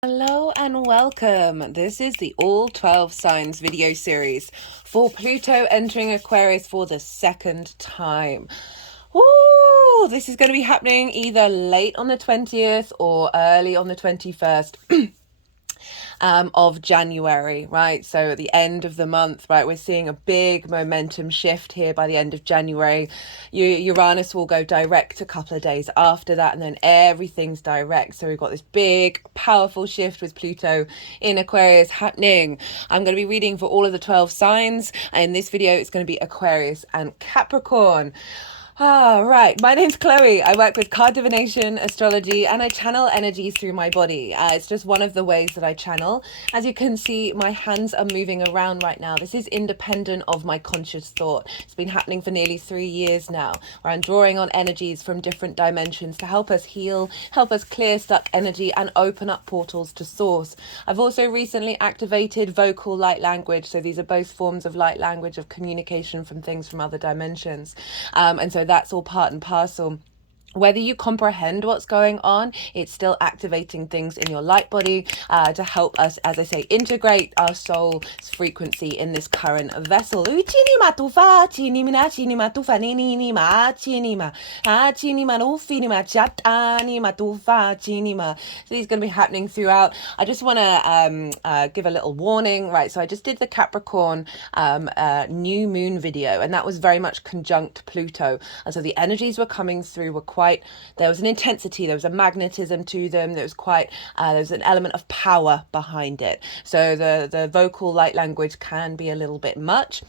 Hello and welcome. This is the All 12 Signs video series for Pluto entering Aquarius for the second time. Ooh, this is going to be happening either late on the 20th or early on the 21st. Of January, right? So at the end of the month, right, we're seeing a big momentum shift here by the end of January. Uranus will go direct a couple of days after that, and then everything's direct. So we've got this big, powerful shift with Pluto in Aquarius happening. I'm going to be reading for all of the 12 signs. In this video, it's going to be Aquarius and Capricorn. Right. My name's Chloe. I work with card divination, astrology, and I channel energies through my body. It's just one of the ways that I channel. As you can see, my hands are moving around right now. This is independent of my conscious thought. It's been happening for nearly 3 years now, where I'm drawing on energies from different dimensions to help us heal, help us clear stuck energy, and open up portals to source. I've also recently activated vocal light language. So these are both forms of light language of communication from things from other dimensions. And so that's all part and parcel. Whether you comprehend what's going on, it's still activating things in your light body to help us, as I say, integrate our soul's frequency in this current vessel. So these are going to be happening throughout. I just want to give a little warning, right? So I just did the Capricorn new moon video, and that was very much conjunct Pluto. And so the energies were coming through were there was an intensity, there was a magnetism to them, there was an element of power behind it. So the vocal light language can be a little bit much.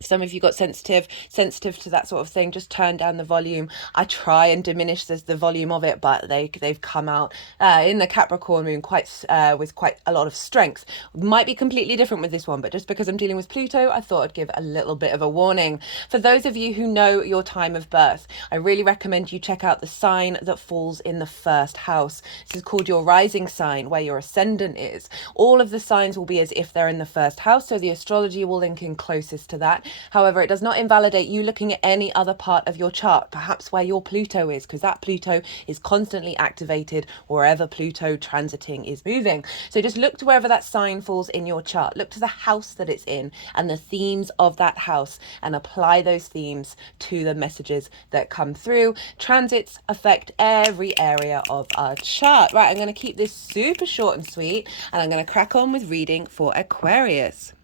Some of you got sensitive to that sort of thing. Just turn down the volume. I try and diminish the volume of it, but they've come out in the Capricorn moon with quite a lot of strength. Might be completely different with this one, but just because I'm dealing with Pluto, I thought I'd give a little bit of a warning. For those of you who know your time of birth, I really recommend you check out the sign that falls in the first house. This is called your rising sign, where your ascendant is. All of the signs will be as if they're in the first house, so the astrology will link in closest to that. However, it does not invalidate you looking at any other part of your chart, perhaps where your Pluto is, because that Pluto is constantly activated wherever Pluto transiting is moving. So just look to wherever that sign falls in your chart. Look to the house that it's in and the themes of that house, and apply those themes to the messages that come through. Transits affect every area of our chart. Right, I'm going to keep this super short and sweet, and I'm going to crack on with reading for Aquarius.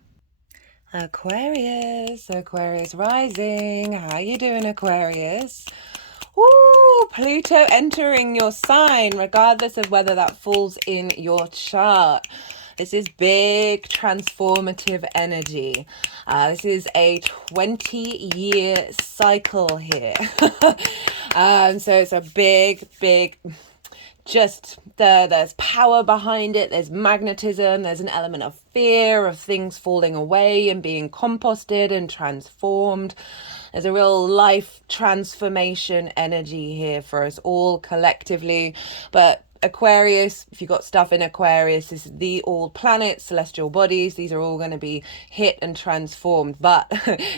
Aquarius rising. How you doing, Aquarius? Ooh, Pluto entering your sign, regardless of whether that falls in your chart. This is big transformative energy. This is a 20-year cycle here. So it's a big just there's power behind it, there's magnetism, there's an element of fear of things falling away and being composted and transformed. There's a real life transformation energy here for us all collectively. But Aquarius, if you've got stuff in Aquarius, this is the all planets, celestial bodies. These are all going to be hit and transformed, but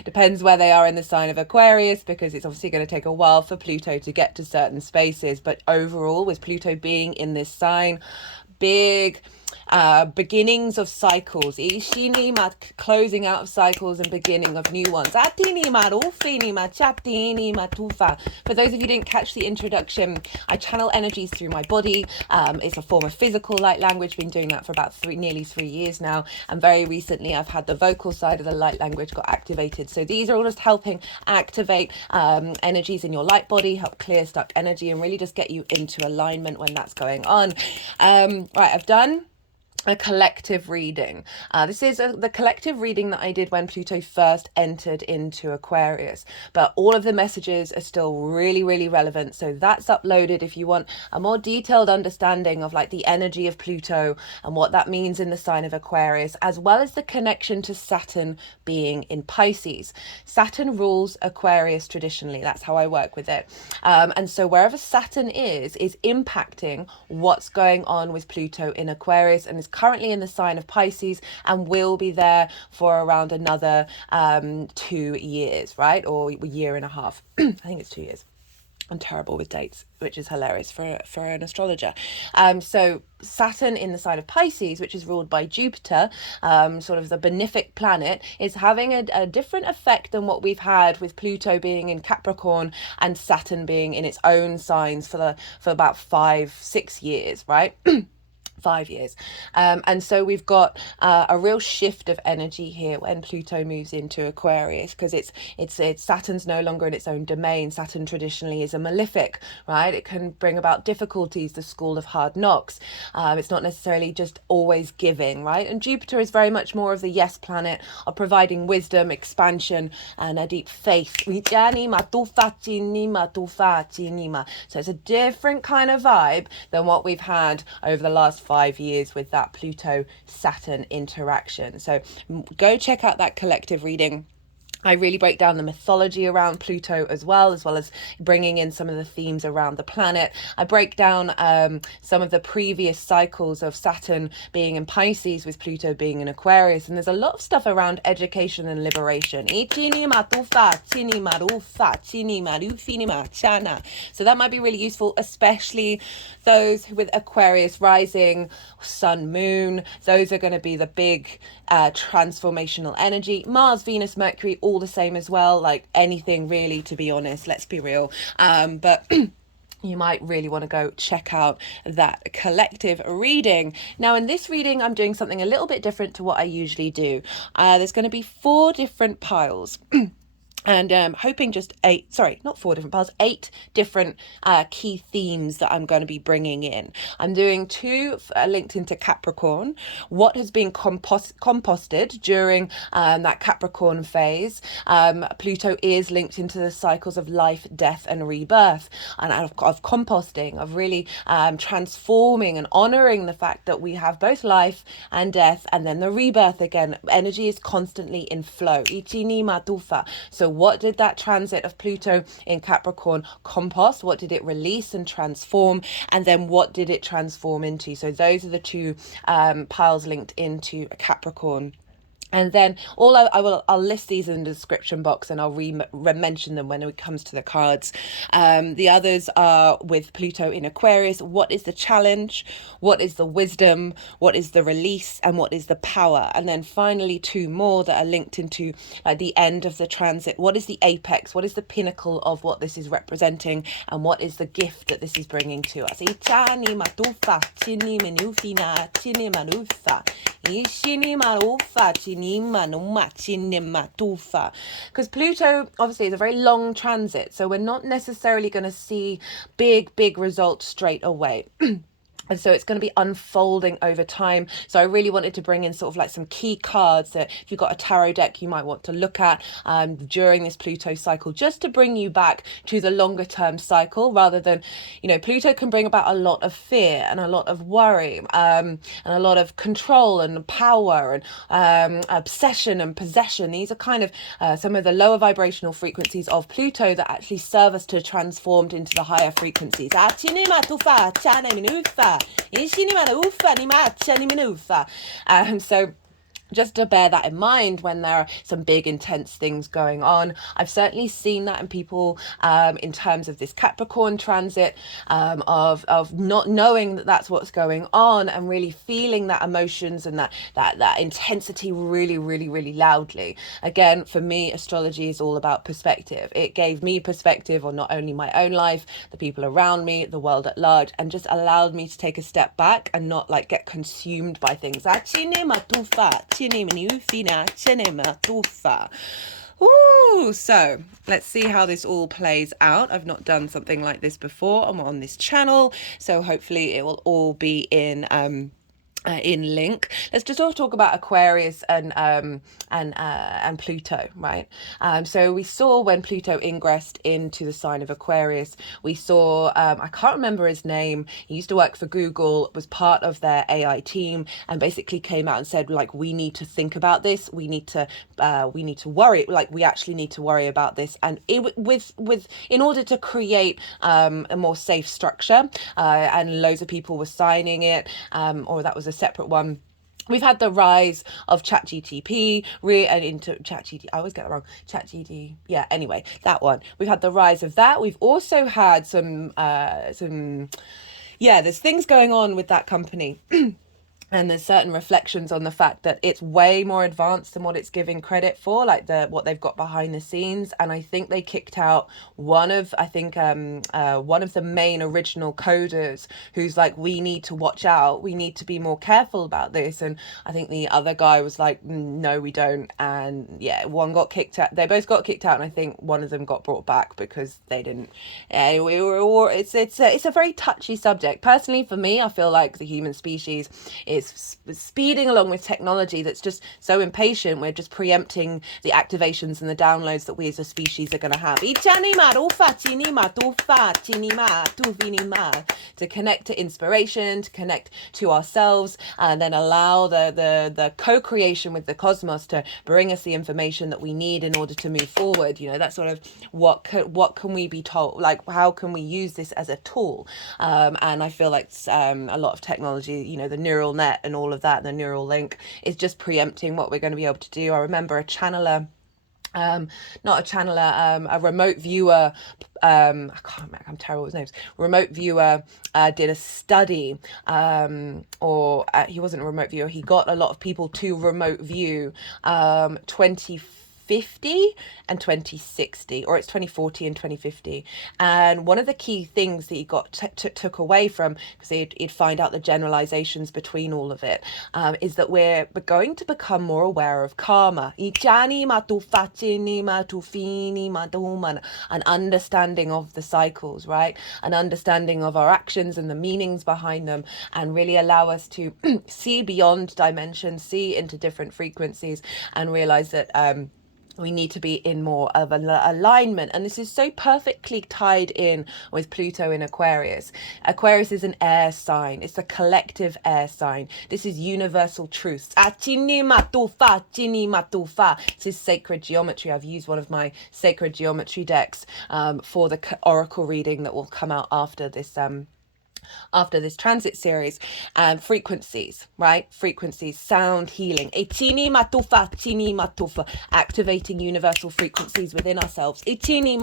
depends where they are in the sign of Aquarius, because it's obviously going to take a while for Pluto to get to certain spaces. But overall, with Pluto being in this sign, big beginnings of cycles, closing out of cycles and beginning of new ones. For those of you who didn't catch the introduction, I channel energies through my body. It's a form of physical light language. Been doing that for about nearly 3 years now, and very recently I've had the vocal side of the light language got activated. So these are all just helping activate energies in your light body, help clear stuck energy, and really just get you into alignment when that's going on. Right, I've done a collective reading. This is the collective reading that I did when Pluto first entered into Aquarius, but all of the messages are still really relevant. So that's uploaded if you want a more detailed understanding of like the energy of Pluto and what that means in the sign of Aquarius, as well as the connection to Saturn being in Pisces. Saturn rules Aquarius traditionally. That's how I work with it. And so wherever Saturn is impacting what's going on with Pluto in Aquarius, and is currently in the sign of Pisces and will be there for around another 2 years, right? Or a year and a half. I think it's 2 years. I'm terrible with dates, which is hilarious for an astrologer. So Saturn in the sign of Pisces, which is ruled by Jupiter, sort of the benefic planet, is having a different effect than what we've had with Pluto being in Capricorn and Saturn being in its own signs for about 5-6 years, right? 5 years. And so we've got a real shift of energy here when Pluto moves into Aquarius, because it's Saturn's no longer in its own domain. Saturn traditionally is a malefic, right? It can bring about difficulties, the school of hard knocks. It's not necessarily just always giving, right? And Jupiter is very much more of the yes planet, of providing wisdom, expansion, and a deep faith. So it's a different kind of vibe than what we've had over the last 5 years with that Pluto Saturn interaction. So go check out that collective reading. I really break down the mythology around Pluto as well as bringing in some of the themes around the planet. I break down some of the previous cycles of Saturn being in Pisces with Pluto being in Aquarius. And there's a lot of stuff around education and liberation. So that might be really useful, especially those with Aquarius rising, Sun, Moon. Those are going to be the big transformational energy. Mars, Venus, Mercury, all the same as well, like anything really, to be honest, let's be real. But you might really want to go check out that collective reading. Now in this reading, I'm doing something a little bit different to what I usually do. There's going to be 4 different piles. And hoping just 8 different key themes that I'm going to be bringing in. I'm doing 2 linked into Capricorn, what has been composted during that Capricorn phase. Pluto is linked into the cycles of life, death, and rebirth, and of composting, of really transforming and honoring the fact that we have both life and death, and then the rebirth again. Energy is constantly in flow. So what did that transit of Pluto in Capricorn compost? What did it release and transform? And then what did it transform into? So those are the 2 piles linked into Capricorn. And then I'll list these in the description box, and I'll mention them when it comes to the cards. The others are with Pluto in Aquarius. What is the challenge? What is the wisdom? What is the release? And what is the power? And then finally 2 more that are linked into the end of the transit. What is the apex? What is the pinnacle of what this is representing? And what is the gift that this is bringing to us? Because Pluto obviously is a very long transit, so we're not necessarily going to see big results straight away. And so it's going to be unfolding over time. So I really wanted to bring in sort of like some key cards that if you've got a tarot deck, you might want to look at during this Pluto cycle, just to bring you back to the longer term cycle, rather than, Pluto can bring about a lot of fear and a lot of worry and a lot of control and power and obsession and possession. These are kind of some of the lower vibrational frequencies of Pluto that actually serve us to transform into the higher frequencies. So just to bear that in mind when there are some big intense things going on. I've certainly seen that in people in terms of this Capricorn transit, of not knowing that that's what's going on, and really feeling that emotions and that intensity really loudly. Again, for me, astrology is all about perspective. It gave me perspective on not only my own life, the people around me, the world at large, and just allowed me to take a step back and not get consumed by things. Ooh, so let's see how this all plays out. I've not done something like this before. I'm on this channel, so hopefully it will all be in link. Let's just talk about Aquarius and Pluto, right? So we saw when Pluto ingressed into the sign of Aquarius, we saw I can't remember his name. He used to work for Google, was part of their AI team, and basically came out and said, we need to think about this. We need to worry. We actually need to worry about this, and in order to create a more safe structure. And loads of people were signing it, or that was a separate one. we've had the rise of ChatGTP, and into ChatGT. I always get that wrong. ChatGT. Yeah. Anyway, that one. We've had the rise of that. We've also had some. Yeah. There's things going on with that company. And there's certain reflections on the fact that it's way more advanced than what it's giving credit for, like what they've got behind the scenes. And I think they kicked out one of the main original coders, who's like, we need to watch out, we need to be more careful about this. And I think the other guy was like, no, we don't. And yeah, one got kicked out. They both got kicked out, and I think one of them got brought back because they didn't. Anyway, it's a very touchy subject. Personally, for me, I feel like the human species is speeding along with technology that's just so impatient. We're just preempting the activations and the downloads that we as a species are going to have. To connect to inspiration, to connect to ourselves, and then allow the co-creation with the cosmos to bring us the information that we need in order to move forward. You know, that's sort of what can we be told, like how can we use this as a tool? And I feel like a lot of technology, you know, the neural net and all of that, and the neural link is just preempting what we're going to be able to do. I remember a channeler, a remote viewer, I can't remember, I'm terrible with names. Remote viewer did a study, he wasn't a remote viewer, he got a lot of people to remote view 2050 and 2060, or it's 2040 and 2050. And one of the key things that he took away from, because he'd find out the generalizations between all of it, is that we're going to become more aware of karma, an understanding of the cycles, right? An understanding of our actions and the meanings behind them, and really allow us to see beyond dimensions, see into different frequencies, and realize that we need to be in more of an alignment. And this is so perfectly tied in with Pluto in Aquarius. Aquarius is an air sign. It's a collective air sign. This is universal truths. This is sacred geometry. I've used one of my sacred geometry decks for the oracle reading that will come out after this transit series. Frequencies, right? Frequencies, sound healing. Activating universal frequencies within ourselves. Getting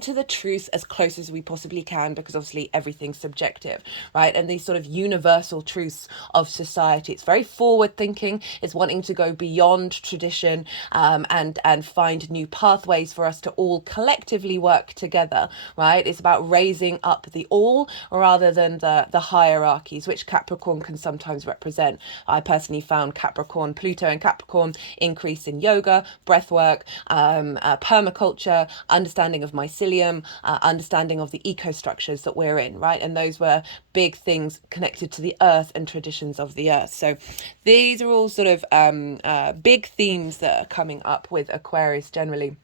to the truth as close as we possibly can, because obviously everything's subjective, right? And these sort of universal truths of society. It's very forward thinking. It's wanting to go beyond tradition, and find new pathways for us to all collectively work together, right? It's about raising up the all rather than the hierarchies, which Capricorn can sometimes represent. I personally found Pluto and Capricorn increase in yoga, breath work, permaculture, understanding of mycelium, understanding of the ecostructures that we're in, right? And those were big things connected to the earth and traditions of the earth. So these are all sort of big themes that are coming up with Aquarius generally.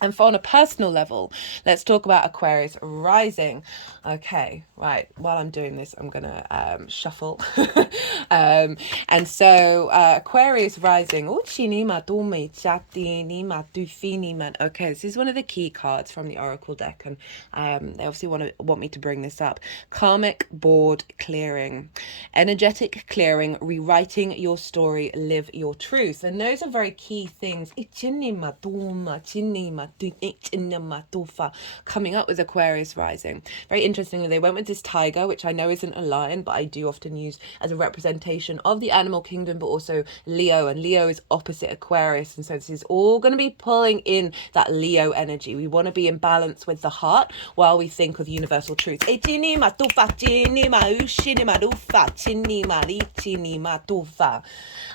And for on a personal level, let's talk about Aquarius rising. Okay, right. While I'm doing this, I'm going to shuffle. And so Aquarius rising. Okay, this is one of the key cards from the Oracle deck. And they obviously want me to bring this up. Karmic board clearing. Energetic clearing, rewriting your story, live your truth. And those are very key things. Coming up with Aquarius rising. Very interestingly, they went with this tiger, which I know isn't a lion, but I do often use as a representation of the animal kingdom, but also Leo, and Leo is opposite Aquarius. And so this is all going to be pulling in that Leo energy. We want to be in balance with the heart while we think of universal truths.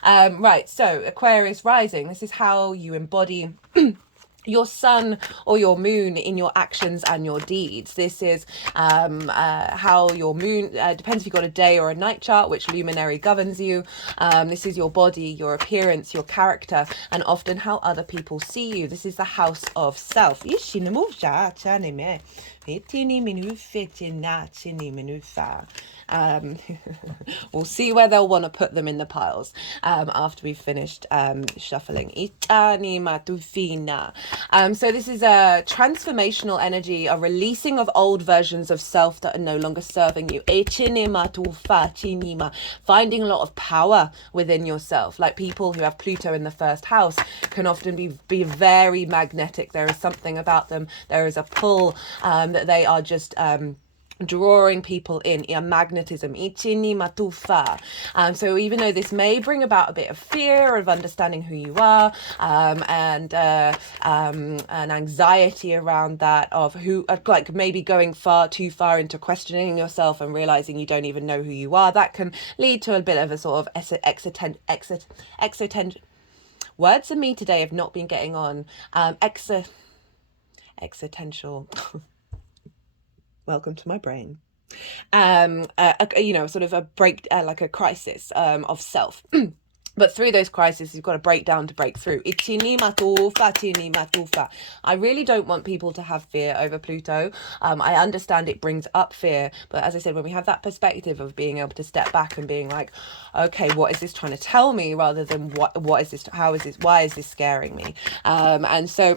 Right, so Aquarius rising, this is how you embody your sun or your moon in your actions and your deeds. This is how your moon, depends if you've got a day or a night chart, which luminary governs you. This is your body, your appearance, your character, and often how other people see you. This is the house of self. We'll see where they'll want to put them in the piles after we've finished shuffling. Itani matufina. So this is a transformational energy, a releasing of old versions of self that are no longer serving you. Finding a lot of power within yourself. Like people who have Pluto in the first house can often be very magnetic. There is something about them. There is a pull that they are just drawing people in, magnetism. So even though this may bring about a bit of fear of understanding who you are, and an anxiety around that of who, like maybe going too far into questioning yourself and realizing you don't even know who you are, that can lead to a bit of a sort of words of me today have not been getting on. Existential. Welcome to my brain. Sort of a break, like a crisis of self. But through those crises, you've got to break down to break through. I really don't want people to have fear over Pluto. I understand it brings up fear. But as I said, when we have that perspective of being able to step back and being like, okay, what is this trying to tell me? Rather than what is this? How is this? Why is this scaring me? And so...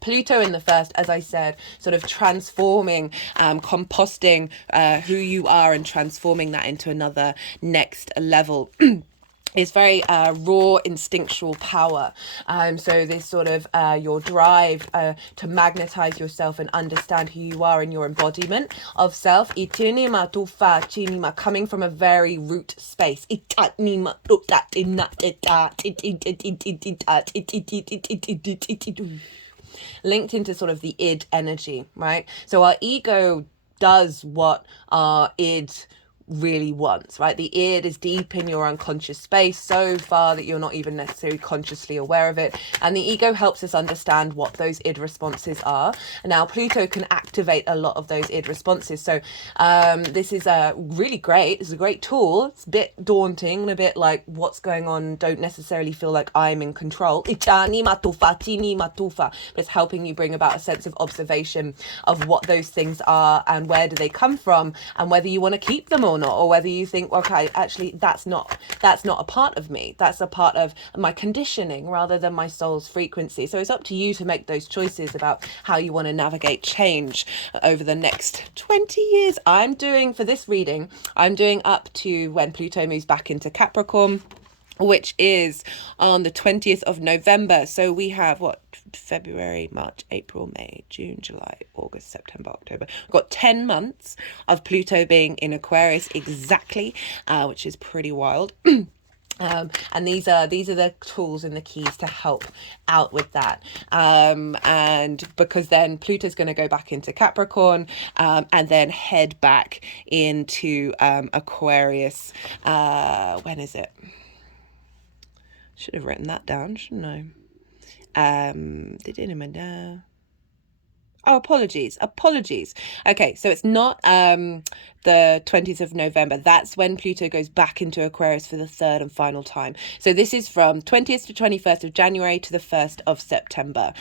Pluto in the first, as I said, sort of transforming, composting who you are and transforming that into another next level. Is very raw instinctual power. So this sort of your drive to magnetize yourself and understand who you are in your embodiment of self. Coming from a very root space. Linked into sort of the id energy, right? So our ego does what our id really wants, right? The id is deep in your unconscious space, so far that you're not even necessarily consciously aware of it. And the ego helps us understand what those id responses are. And now Pluto can activate a lot of those id responses. So this is really great. It's a great tool. It's a bit daunting and a bit like what's going on. Don't necessarily feel like I'm in control. But it's helping you bring about a sense of observation of what those things are and where do they come from and whether you want to keep them or not, or whether you think, okay, actually that's not a part of me, that's a part of my conditioning rather than my soul's frequency. So it's up to you to make those choices about how you want to navigate change over the next 20 years. For this reading, I'm doing up to when Pluto moves back into Capricorn, which is on the 20th of November. So we have February, March, April, May, June, July, August, September, October. We've got 10 months of Pluto being in Aquarius exactly, which is pretty wild. And these are the tools and the keys to help out with that. And because then Pluto's going to go back into Capricorn, and then head back into Aquarius. When is it? Should have written that down, shouldn't I? Apologies. Okay, so it's not the 20th of November. That's when Pluto goes back into Aquarius for the third and final time. So this is from 20th to 21st of January to the 1st of September.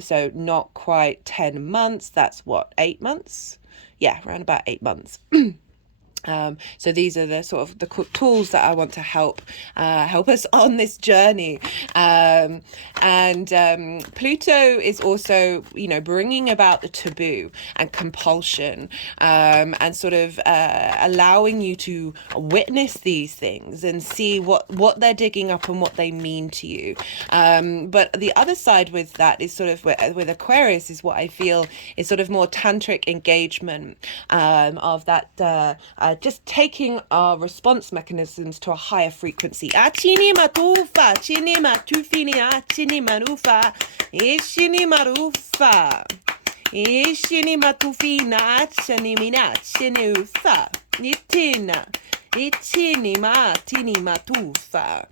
So not quite 10 months. That's 8 months? Yeah, around about 8 months. So these are the sort of the tools that I want to help us on this journey. And Pluto is also, bringing about the taboo and compulsion, and sort of allowing you to witness these things and see what they're digging up and what they mean to you. But the other side with that is sort of with Aquarius is what I feel is sort of more tantric engagement of that. Just taking our response mechanisms to a higher frequency. Achini matufa, chini matufini, achini marufa, ishini marufa, ishini matufina, achini mina, chini ufa, itina, ichini matini matufa.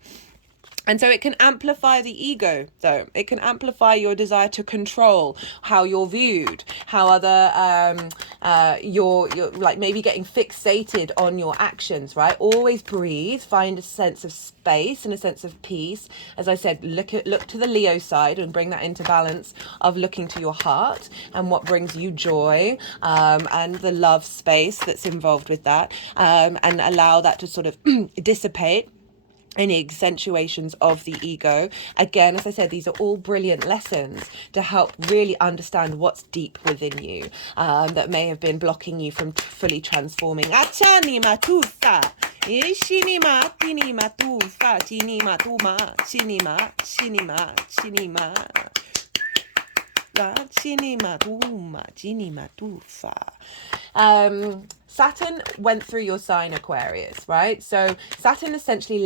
And so it can amplify the ego, though. It can amplify your desire to control how you're viewed, how other, you're like maybe getting fixated on your actions, right? Always breathe, find a sense of space and a sense of peace. As I said, look to the Leo side and bring that into balance of looking to your heart and what brings you joy, and the love space that's involved with that, and allow that to sort of dissipate any accentuations of the ego. Again, as I said, these are all brilliant lessons to help really understand what's deep within you, that may have been blocking you from fully transforming. Achani matusa, ishinima, tinima, tufa, tinima, tuma, chinima, chinima, chinima. Saturn went through your sign Aquarius, right? So Saturn essentially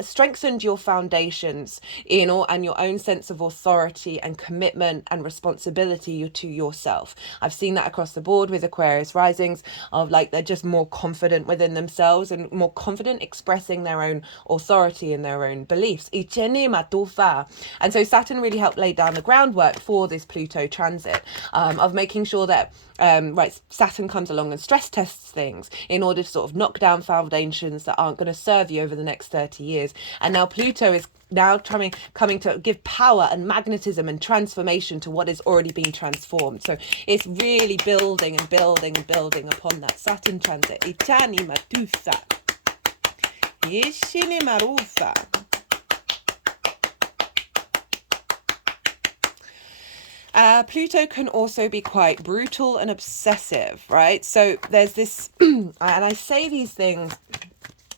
strengthened your foundations and your own sense of authority and commitment and responsibility to yourself. I've seen that across the board with Aquarius risings, of like they're just more confident within themselves and more confident expressing their own authority and their own beliefs. And so Saturn really helped lay down the groundwork for this Pluto transit, of making sure that Saturn comes along and stress tests things in order to sort of knock down foundations that aren't going to serve you over the next 30 years. And now Pluto is now coming to give power and magnetism and transformation to what has already been transformed. So it's really building and building and building upon that Saturn transit. Itani matusa. Ishini marufa. Pluto can also be quite brutal and obsessive, right? So there's this, and I say these things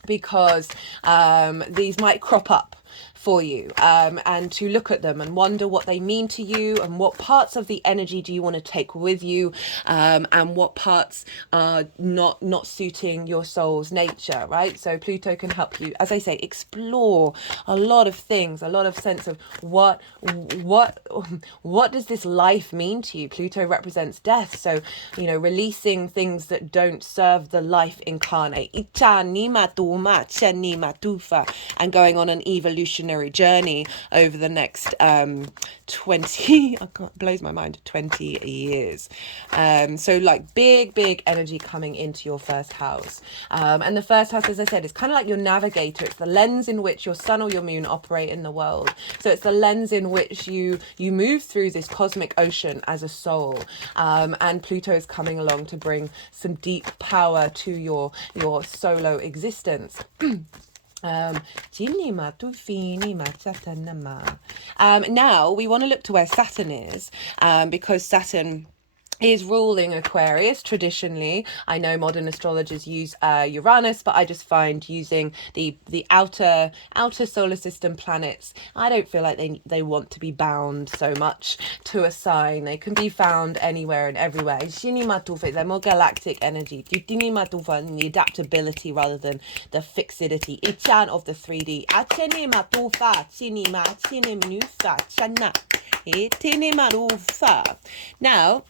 because these might crop up for you, and to look at them and wonder what they mean to you and what parts of the energy do you want to take with you, and what parts are not suiting your soul's nature, right? So Pluto can help you, as I say, explore a lot of things, a lot of sense of what does this life mean to you. Pluto represents death, so releasing things that don't serve the life incarnate, and going on an evolutionary journey over the next 20 blows my mind, 20 years. So like big energy coming into your first house, and the first house, as I said, is kind of like your navigator. It's the lens in which your sun or your moon operate in the world. So it's the lens in which you move through this cosmic ocean as a soul, and Pluto is coming along to bring some deep power to your solo existence. Now we want to look to where Saturn is, because Saturn is ruling Aquarius traditionally. I know modern astrologers use Uranus, but I just find using the outer solar system planets, I don't feel like they want to be bound so much to a sign. They can be found anywhere and everywhere. They're more galactic energy. The adaptability rather than the fixity of the 3D. Now,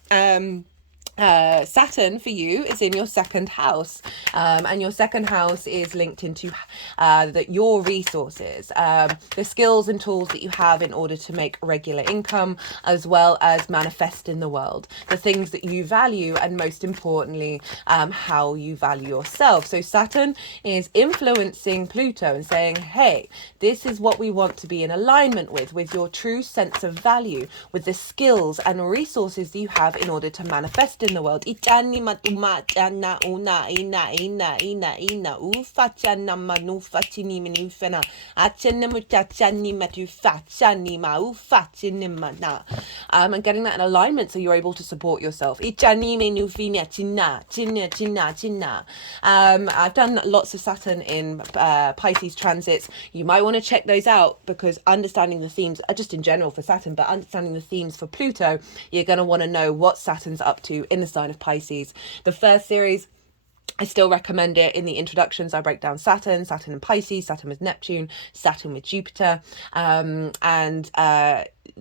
Saturn for you is in your second house, and your second house is linked into your resources, the skills and tools that you have in order to make regular income, as well as manifest in the world the things that you value, and most importantly, how you value yourself. So Saturn is influencing Pluto and saying, hey, this is what we want to be in alignment with your true sense of value, with the skills and resources that you have in order to manifest in the world. And getting that in alignment so you're able to support yourself. I've done lots of Saturn in Pisces transits. You might want to check those out, because understanding the themes, just in general for Saturn, but understanding the themes for Pluto, you're going to want to know what Saturn's up to in the sign of Pisces. The first series, I still recommend it. In the introductions, I break down Saturn in Pisces, Saturn with Neptune, Saturn with Jupiter, and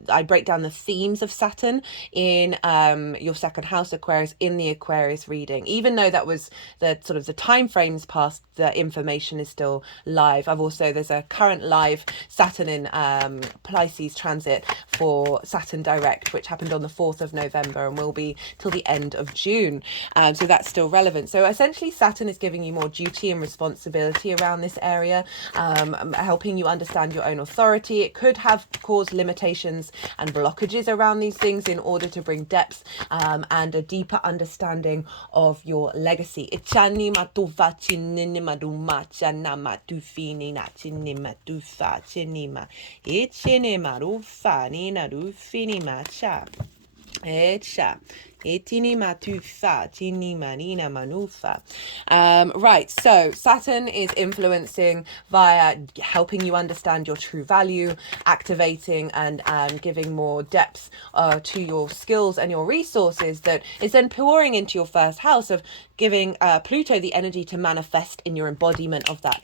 I break down the themes of Saturn in your second house, Aquarius, in the Aquarius reading. Even though that was the sort of the time frames past, the information is still live. There's a current live Saturn in Pisces transit for Saturn direct, which happened on the 4th of November and will be till the end of June. So that's still relevant. So essentially Saturn is giving you more duty and responsibility around this area, helping you understand your own authority. It could have caused limitations and blockages around these things in order to bring depth and a deeper understanding of your legacy. Right, so Saturn is influencing via helping you understand your true value, activating and giving more depth to your skills and your resources, that is then pouring into your first house of giving Pluto the energy to manifest in your embodiment of that.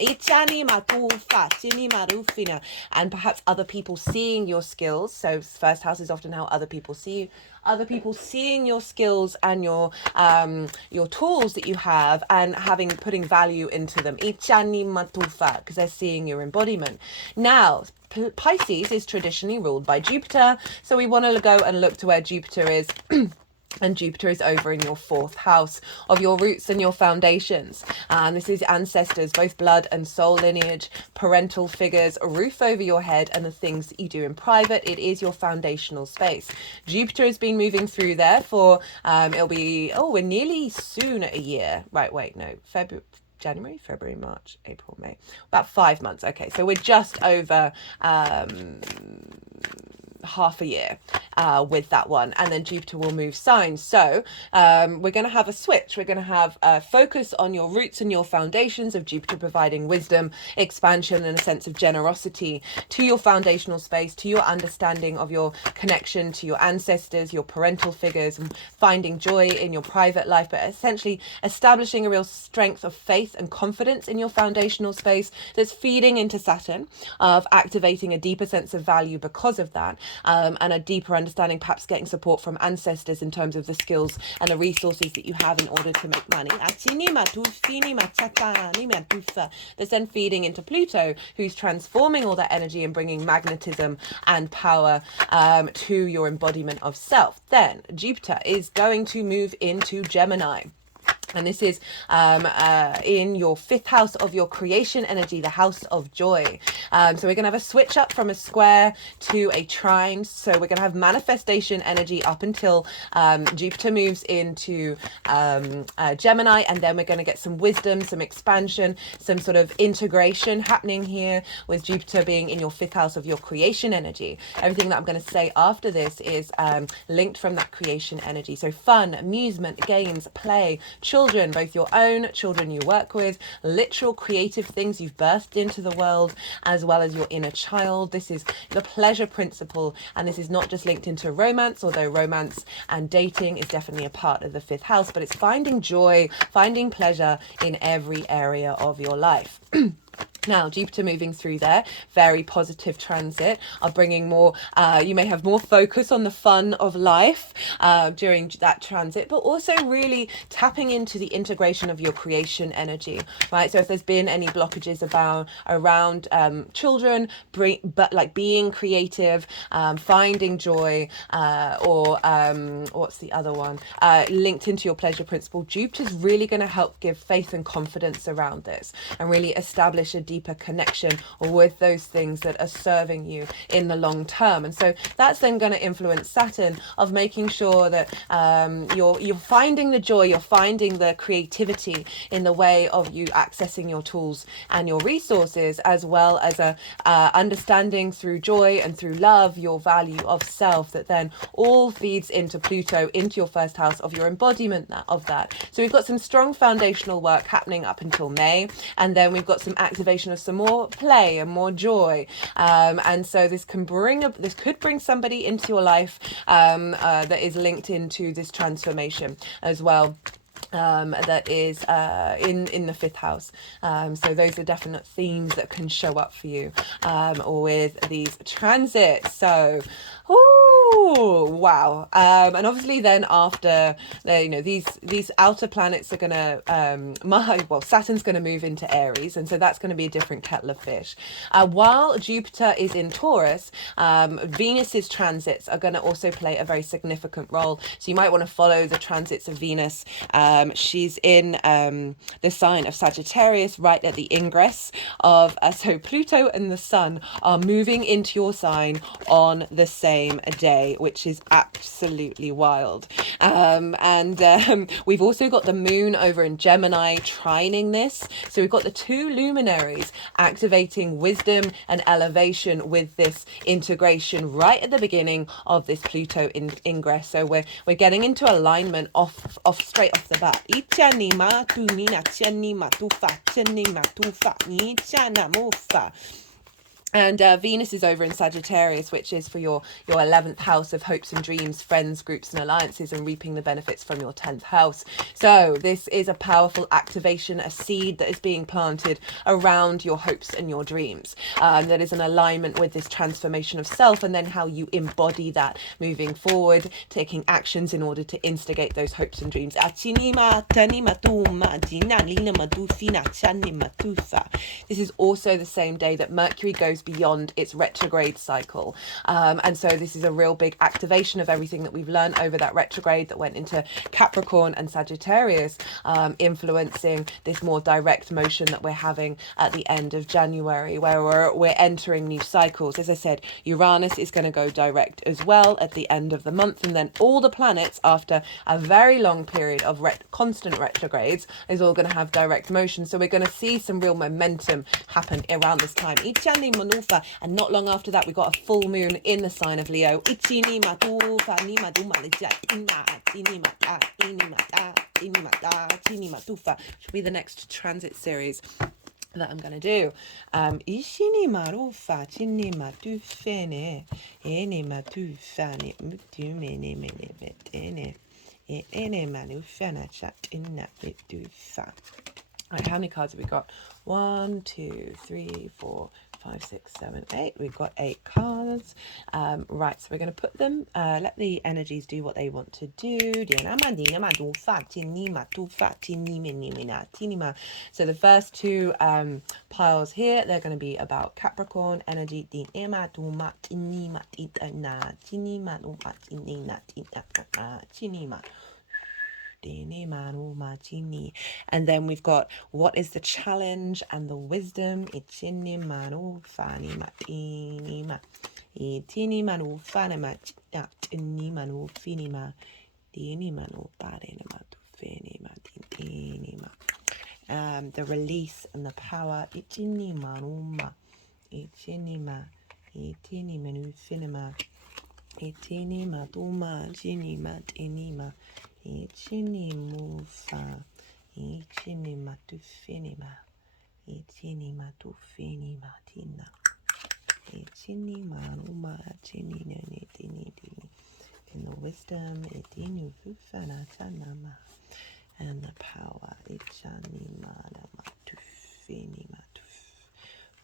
And perhaps other people seeing your skills. So first house is often how other people see you. Other people seeing your skills and your tools that you have and putting value into them, because they're seeing your embodiment. Now, Pisces is traditionally ruled by Jupiter, so we want to go and look to where Jupiter is. And Jupiter is over in your 4th house of your roots and your foundations. And this is ancestors, both blood and soul lineage, parental figures, a roof over your head, and the things that you do in private. It is your foundational space. Jupiter has been moving through there for, we're nearly soon at a year. Right, wait, no, January, February, March, April, May. About 5 months. Okay, so we're just over half a year with that one, and then Jupiter will move signs. So we're going to have a switch. We're going to have a focus on your roots and your foundations of Jupiter providing wisdom, expansion, and a sense of generosity to your foundational space, to your understanding of your connection to your ancestors, your parental figures, and finding joy in your private life, but essentially establishing a real strength of faith and confidence in your foundational space that's feeding into Saturn, of activating a deeper sense of value because of that. And a deeper understanding, perhaps getting support from ancestors in terms of the skills and the resources that you have in order to make money. That's then feeding into Pluto, who's transforming all that energy and bringing magnetism and power to your embodiment of self. Then Jupiter is going to move into Gemini. And this is in your 5th house of your creation energy, the house of joy. So we're going to have a switch up from a square to a trine. So we're going to have manifestation energy up until Jupiter moves into Gemini. And then we're going to get some wisdom, some expansion, some sort of integration happening here with Jupiter being in your 5th house of your creation energy. Everything that I'm going to say after this is linked from that creation energy. So fun, amusement, games, play, children, both your own, children you work with, literal creative things you've birthed into the world, as well as your inner child. This is the pleasure principle, and this is not just linked into romance, although romance and dating is definitely a part of the 5th house, but it's finding joy, finding pleasure in every area of your life. Now, Jupiter moving through there, very positive transit, are bringing more, you may have more focus on the fun of life during that transit, but also really tapping into the integration of your creation energy, right? So if there's been any blockages around children, being creative, finding joy, or what's the other one? Linked into your pleasure principle, Jupiter's really going to help give faith and confidence around this and really establish a deeper connection with those things that are serving you in the long term. And so that's then going to influence Saturn of making sure that you're finding the joy, you're finding the creativity in the way of you accessing your tools and your resources, as well as understanding through joy and through love your value of self, that then all feeds into Pluto, into your 1st house of your embodiment of that. So we've got some strong foundational work happening up until May, and then we've got some activation of some more play and more joy, and so this could bring somebody into your life that is linked into this transformation as well. that is in the fifth house. So those are definite themes that can show up for you with these transits. So, oh wow! And obviously, then after these outer planets are gonna Saturn's gonna move into Aries, and so that's going to be a different kettle of fish. While Jupiter is in Taurus, Venus's transits are going to also play a very significant role. So you might want to follow the transits of Venus. She's in the sign of Sagittarius, right at the ingress of so Pluto and the Sun are moving into your sign on the same day, which is absolutely wild. We've also got the moon over in Gemini trining this. So we've got the two luminaries activating wisdom and elevation with this integration right at the beginning of this Pluto ingress. So we're getting into alignment off straight off the bat. And Venus is over in Sagittarius, which is for your 11th house of hopes and dreams, friends, groups and alliances, and reaping the benefits from your 10th house. So this is a powerful activation, a seed that is being planted around your hopes and your dreams. That is an alignment with this transformation of self, and then how you embody that moving forward, taking actions in order to instigate those hopes and dreams. This is also the same day that Mercury goes beyond its retrograde cycle, and so this is a real big activation of everything that we've learned over that retrograde that went into Capricorn and Sagittarius, influencing this more direct motion that we're having at the end of January, where we're entering new cycles. As I said, Uranus is going to go direct as well at the end of the month, and then all the planets, after a very long period of constant retrogrades, is all going to have direct motion. So we're going to see some real momentum happen around this time. And not long after that, we got a full moon in the sign of Leo. Should be the next transit series that I'm going to do. Right, how many cards have we got? 1, 2, 3, 4, 5, 6, 7, 8. We've got 8 cards. Right, so we're going to put them, let the energies do what they want to do. So the first two piles here, they're going to be about Capricorn energy. And then we've got what is the challenge and the wisdom. The release and the power. In the wisdom, and the power.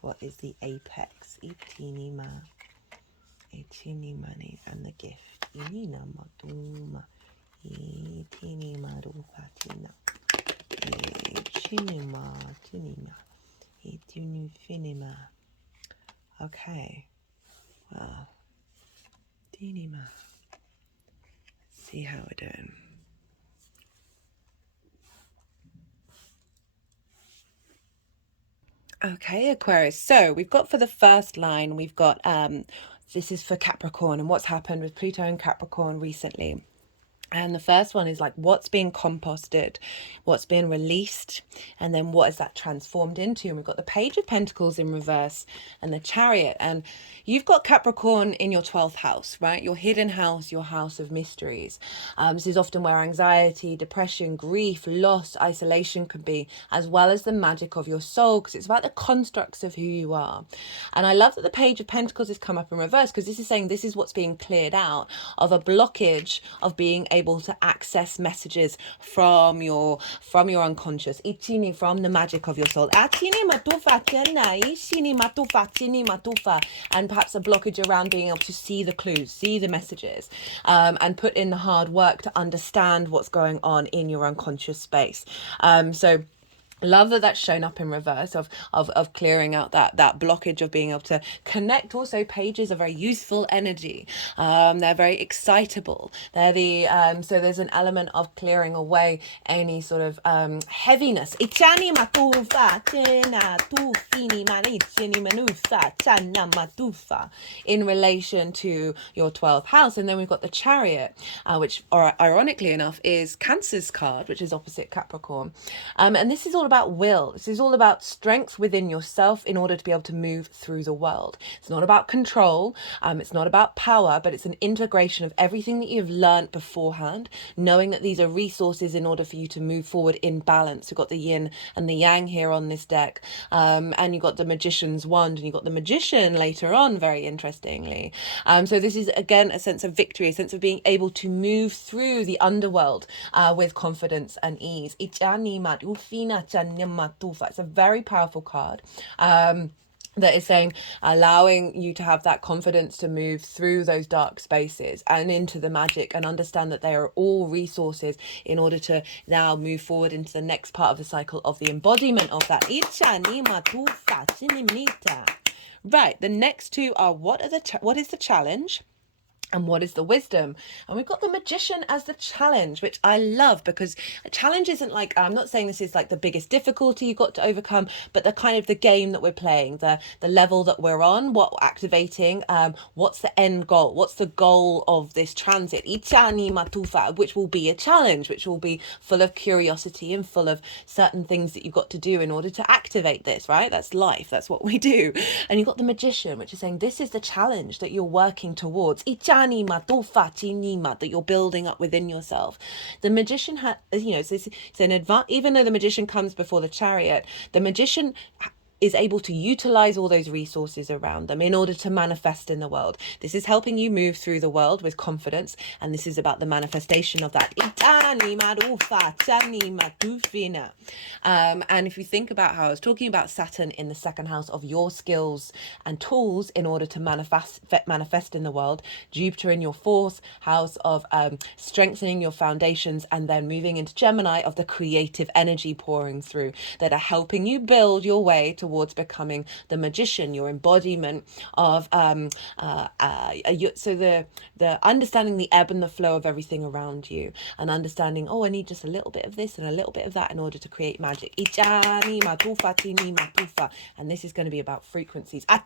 What is the apex? And the gift. Okay. Well, see how we're doing. Okay, Aquarius. So we've got for the first line, we've got this is for Capricorn and what's happened with Pluto and Capricorn recently. And the first one is like what's being composted, what's being released, and then what is that transformed into. And we've got the Page of Pentacles in reverse and the Chariot. And you've got Capricorn in your 12th house, right? Your hidden house, your house of mysteries. This is often where anxiety, depression, grief, loss, isolation could be, as well as the magic of your soul, because it's about the constructs of who you are. And I love that the Page of Pentacles has come up in reverse, because this is saying this is what's being cleared out of a blockage of being able able to access messages from your unconscious, ichini, from the magic of your soul. And perhaps a blockage around being able to see the clues, see the messages, and put in the hard work to understand what's going on in your unconscious space. So love that that's shown up in reverse of clearing out that blockage of being able to connect. Also, pages are very useful energy. They're very excitable. They're the so there's an element of clearing away any sort of heaviness in relation to your 12th house. And then we've got the Chariot, which ironically enough is Cancer's card, which is opposite Capricorn. And this is all about will. This is all about strength within yourself in order to be able to move through the world. It's not about control. It's not about power, but it's an integration of everything that you've learned beforehand, knowing that these are resources in order for you to move forward in balance. We've got the yin and the yang here on this deck. And you've got the Magician's wand, and you've got the Magician later on, very interestingly. So this is, again, a sense of victory, a sense of being able to move through the underworld with confidence and ease. It's a very powerful card. That is saying, allowing you to have that confidence to move through those dark spaces and into the magic, and understand that they are all resources in order to now move forward into the next part of the cycle of the embodiment of that. Right, the next two are what is the challenge? And what is the wisdom? And we've got the Magician as the challenge, which I love, because a challenge isn't like, I'm not saying this is like the biggest difficulty you've got to overcome, but the kind of the game that we're playing, the level that we're on, what we're activating, what's the end goal? What's the goal of this transit? Ichani matufa, which will be a challenge, which will be full of curiosity and full of certain things that you've got to do in order to activate this, right? That's life. That's what we do. And you've got the Magician, which is saying this is the challenge that you're working towards. That you're building up within yourself. The Magician it's an advantage. Even though the Magician comes before the Chariot, the Magician is able to utilize all those resources around them in order to manifest in the world. This is helping you move through the world with confidence, and this is about the manifestation of that. And if you think about how I was talking about Saturn in the second house of your skills and tools in order to manifest in the world, Jupiter in your fourth house of strengthening your foundations, and then moving into Gemini of the creative energy pouring through, that are helping you build your way towards becoming the Magician, your embodiment of so the understanding the ebb and the flow of everything around you, and understanding, I need just a little bit of this and a little bit of that in order to create magic. And this is going to be about frequencies. Now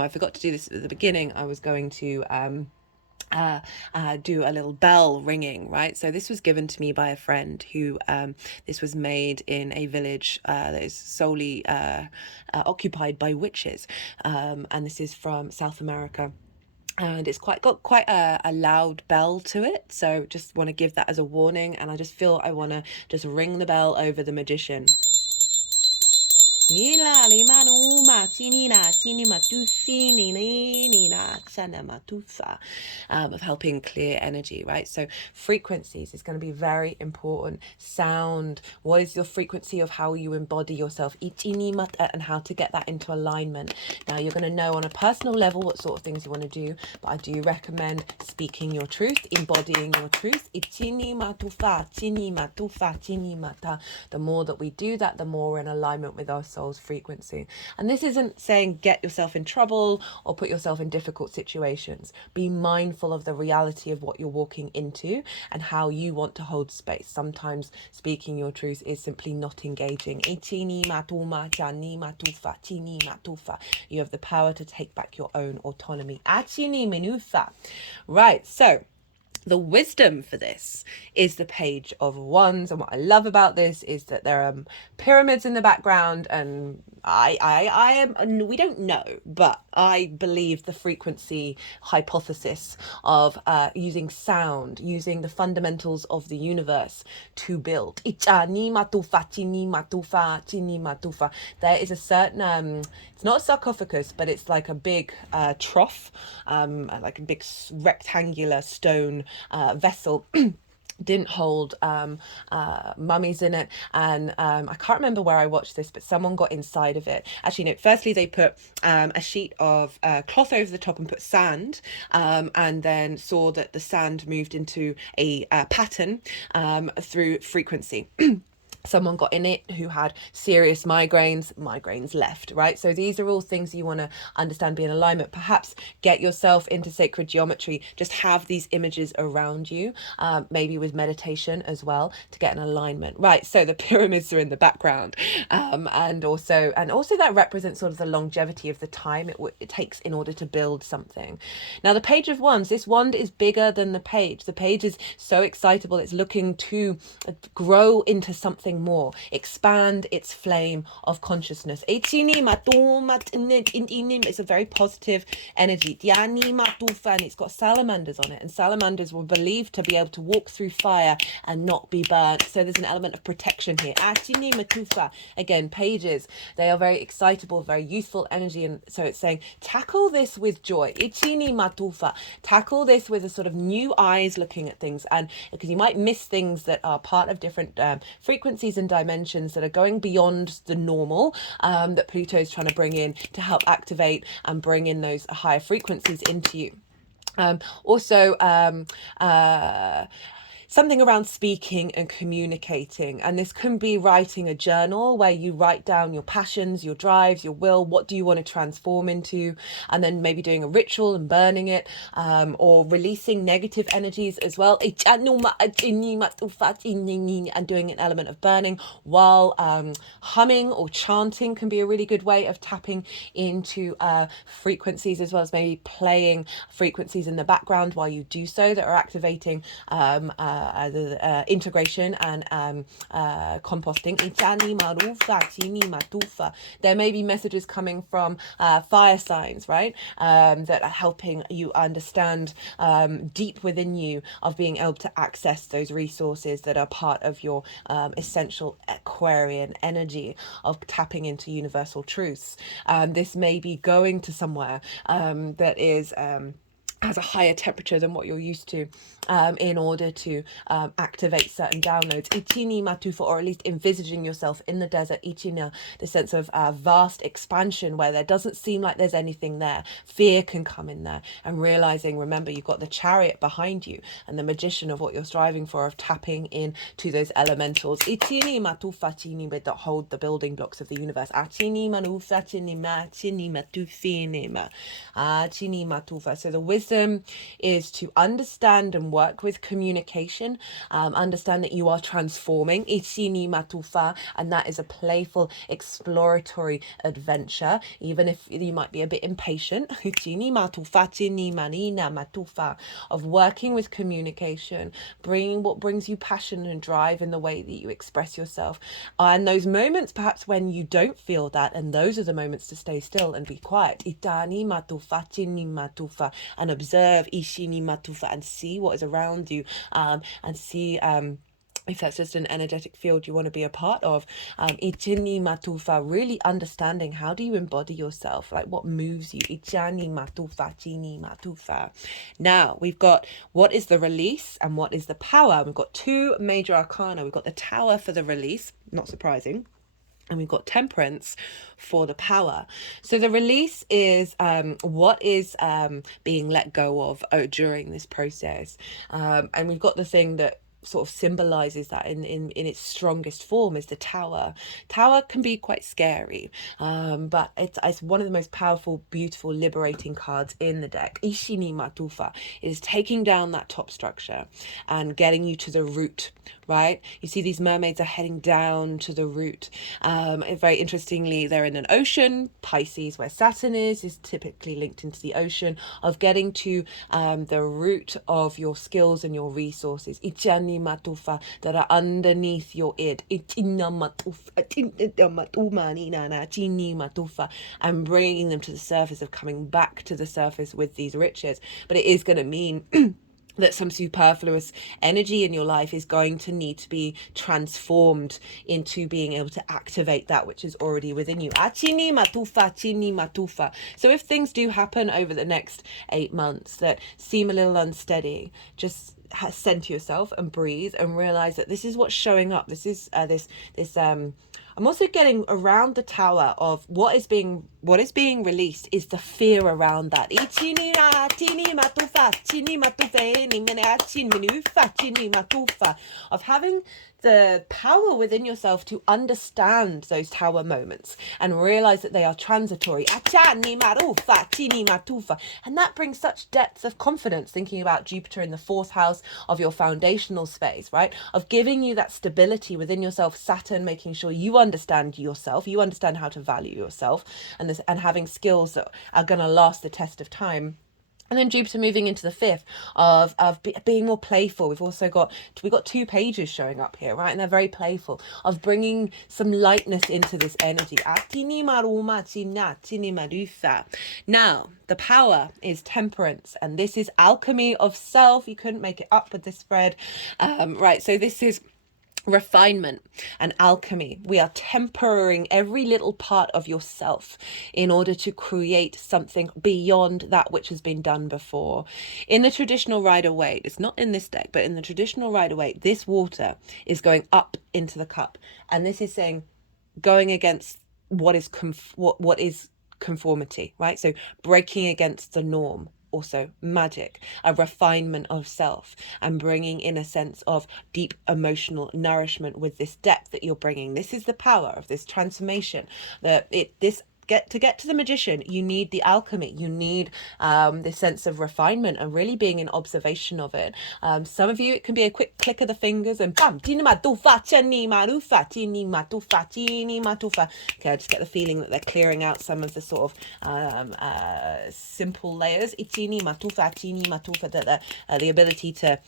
I forgot to do this at the beginning. I was going to do a little bell ringing, right? So this was given to me by a friend who this was made in a village that is solely occupied by witches, and this is from South America. And it's got quite a loud bell to it, so just want to give that as a warning. And I just feel I want to just ring the bell over the Magician. Of helping clear energy, right? So frequencies is going to be very important. Sound, what is your frequency of how you embody yourself, and how to get that into alignment. Now you're going to know on a personal level what sort of things you want to do, but I do recommend speaking your truth, embodying your truth. The more that we do that, the more we're in alignment with our soul's frequency. And this isn't saying get yourself in trouble or put yourself in difficult situations. Be mindful of the reality of what you're walking into and how you want to hold space. Sometimes speaking your truth is simply not engaging. You have the power to take back your own autonomy. Right, so the wisdom for this is the Page of Wands. And what I love about this is that there are pyramids in the background, and we don't know, but I believe the frequency hypothesis of using sound, using the fundamentals of the universe to build. There is a certain, it's not a sarcophagus, but it's like a big trough, like a big rectangular stone vessel. Didn't hold mummies in it, and I can't remember where I watched this, but someone got inside of it. Actually, no, firstly they put a sheet of cloth over the top and put sand, and then saw that the sand moved into a pattern through frequency. Someone got in it who had serious migraines left, right? So these are all things you want to understand, be in alignment. Perhaps get yourself into sacred geometry, just have these images around you, maybe with meditation as well, to get an alignment. Right, so the pyramids are in the background, and also that represents sort of the longevity of the time it takes in order to build something. Now the Page of Wands, this wand is bigger than the page. The page is so excitable, it's looking to grow into something more, expand its flame of consciousness. It's a very positive energy, and it's got salamanders on it, and salamanders were believed to be able to walk through fire and not be burnt, so there's an element of protection here. Again, pages, they are very excitable, very youthful energy, and so it's saying tackle this with joy. Tackle this with a sort of new eyes looking at things, and because you might miss things that are part of different frequencies and dimensions that are going beyond the normal, that Pluto is trying to bring in to help activate and bring in those higher frequencies into you. Something around speaking and communicating, and this can be writing a journal where you write down your passions, your drives, your will, what do you want to transform into, and then maybe doing a ritual and burning it, or releasing negative energies as well, and doing an element of burning while humming or chanting can be a really good way of tapping into frequencies, as well as maybe playing frequencies in the background while you do so that are activating integration and composting. There may be messages coming from fire signs, right, that are helping you understand deep within you of being able to access those resources that are part of your essential Aquarian energy of tapping into universal truths. This may be going to somewhere that is has a higher temperature than what you're used to, in order to activate certain downloads. Or at least envisaging yourself in the desert, the sense of vast expansion where there doesn't seem like there's anything there. Fear can come in there, and realizing, remember, you've got the Chariot behind you and the magician of what you're striving for, of tapping in to those elementals that hold the building blocks of the universe. So the wisdom is to understand and work with communication, understand that you are transforming, and that is a playful exploratory adventure, even if you might be a bit impatient, of working with communication, bringing what brings you passion and drive in the way that you express yourself. And those moments perhaps when you don't feel that, and those are the moments to stay still and be quiet, and observe and see what is around you, and see if that's just an energetic field you want to be a part of. Really understanding, how do you embody yourself, like what moves you. Now we've got what is the release and what is the power. We've got two major arcana. We've got the Tower for the release, not surprising, and we've got Temperance for the power. So the release is what is being let go of during this process, and we've got the thing that sort of symbolizes that in its strongest form is the Tower. Tower can be quite scary, but it's one of the most powerful, beautiful, liberating cards in the deck. It is taking down that top structure and getting you to the root, right? You see these mermaids are heading down to the root. Very interestingly, they're in an ocean. Pisces, where Saturn is typically linked into the ocean, of getting to the root of your skills and your resources. atini matufa, that are underneath your id. Itina matufa, matumani nana, atini matufa, and bringing them to the surface, of coming back to the surface with these riches. But it is going to mean that some superfluous energy in your life is going to need to be transformed into being able to activate that which is already within you. Achini matufa, chini matufa. So if things do happen over the next 8 months that seem a little unsteady, just center yourself and breathe and realize that this is what's showing up. This is I'm also getting around the tower of what is being released is the fear around that. Of having the power within yourself to understand those tower moments and realize that they are transitory. And that brings such depth of confidence, thinking about Jupiter in the 4th house of your foundational space, right? Of giving you that stability within yourself, Saturn making sure you understand yourself, you understand how to value yourself, and having skills that are going to last the test of time. And then Jupiter moving into the 5th of being more playful. We've got 2 pages showing up here, right? And they're very playful, of bringing some lightness into this energy. Now, the power is temperance, and this is alchemy of self. You couldn't make it up with this spread, right? So this is refinement and alchemy. We are tempering every little part of yourself in order to create something beyond that which has been done before. In the traditional Rider-Waite, it's not in this deck, but in the traditional Rider-Waite, this water is going up into the cup, and this is saying going against what is conformity, right? So breaking against the norm. Also magic, a refinement of self, and bringing in a sense of deep emotional nourishment with this depth that you're bringing. This is the power of this transformation. To get to the magician, you need the alchemy. You need this sense of refinement and really being in observation of it. Some of you, it can be a quick click of the fingers and bam, tini matufa, chani marufa, tini matufa, tini matufa. Okay, I just get the feeling that they're clearing out some of the sort of simple layers. Itini matufa, tini matufa, that the ability to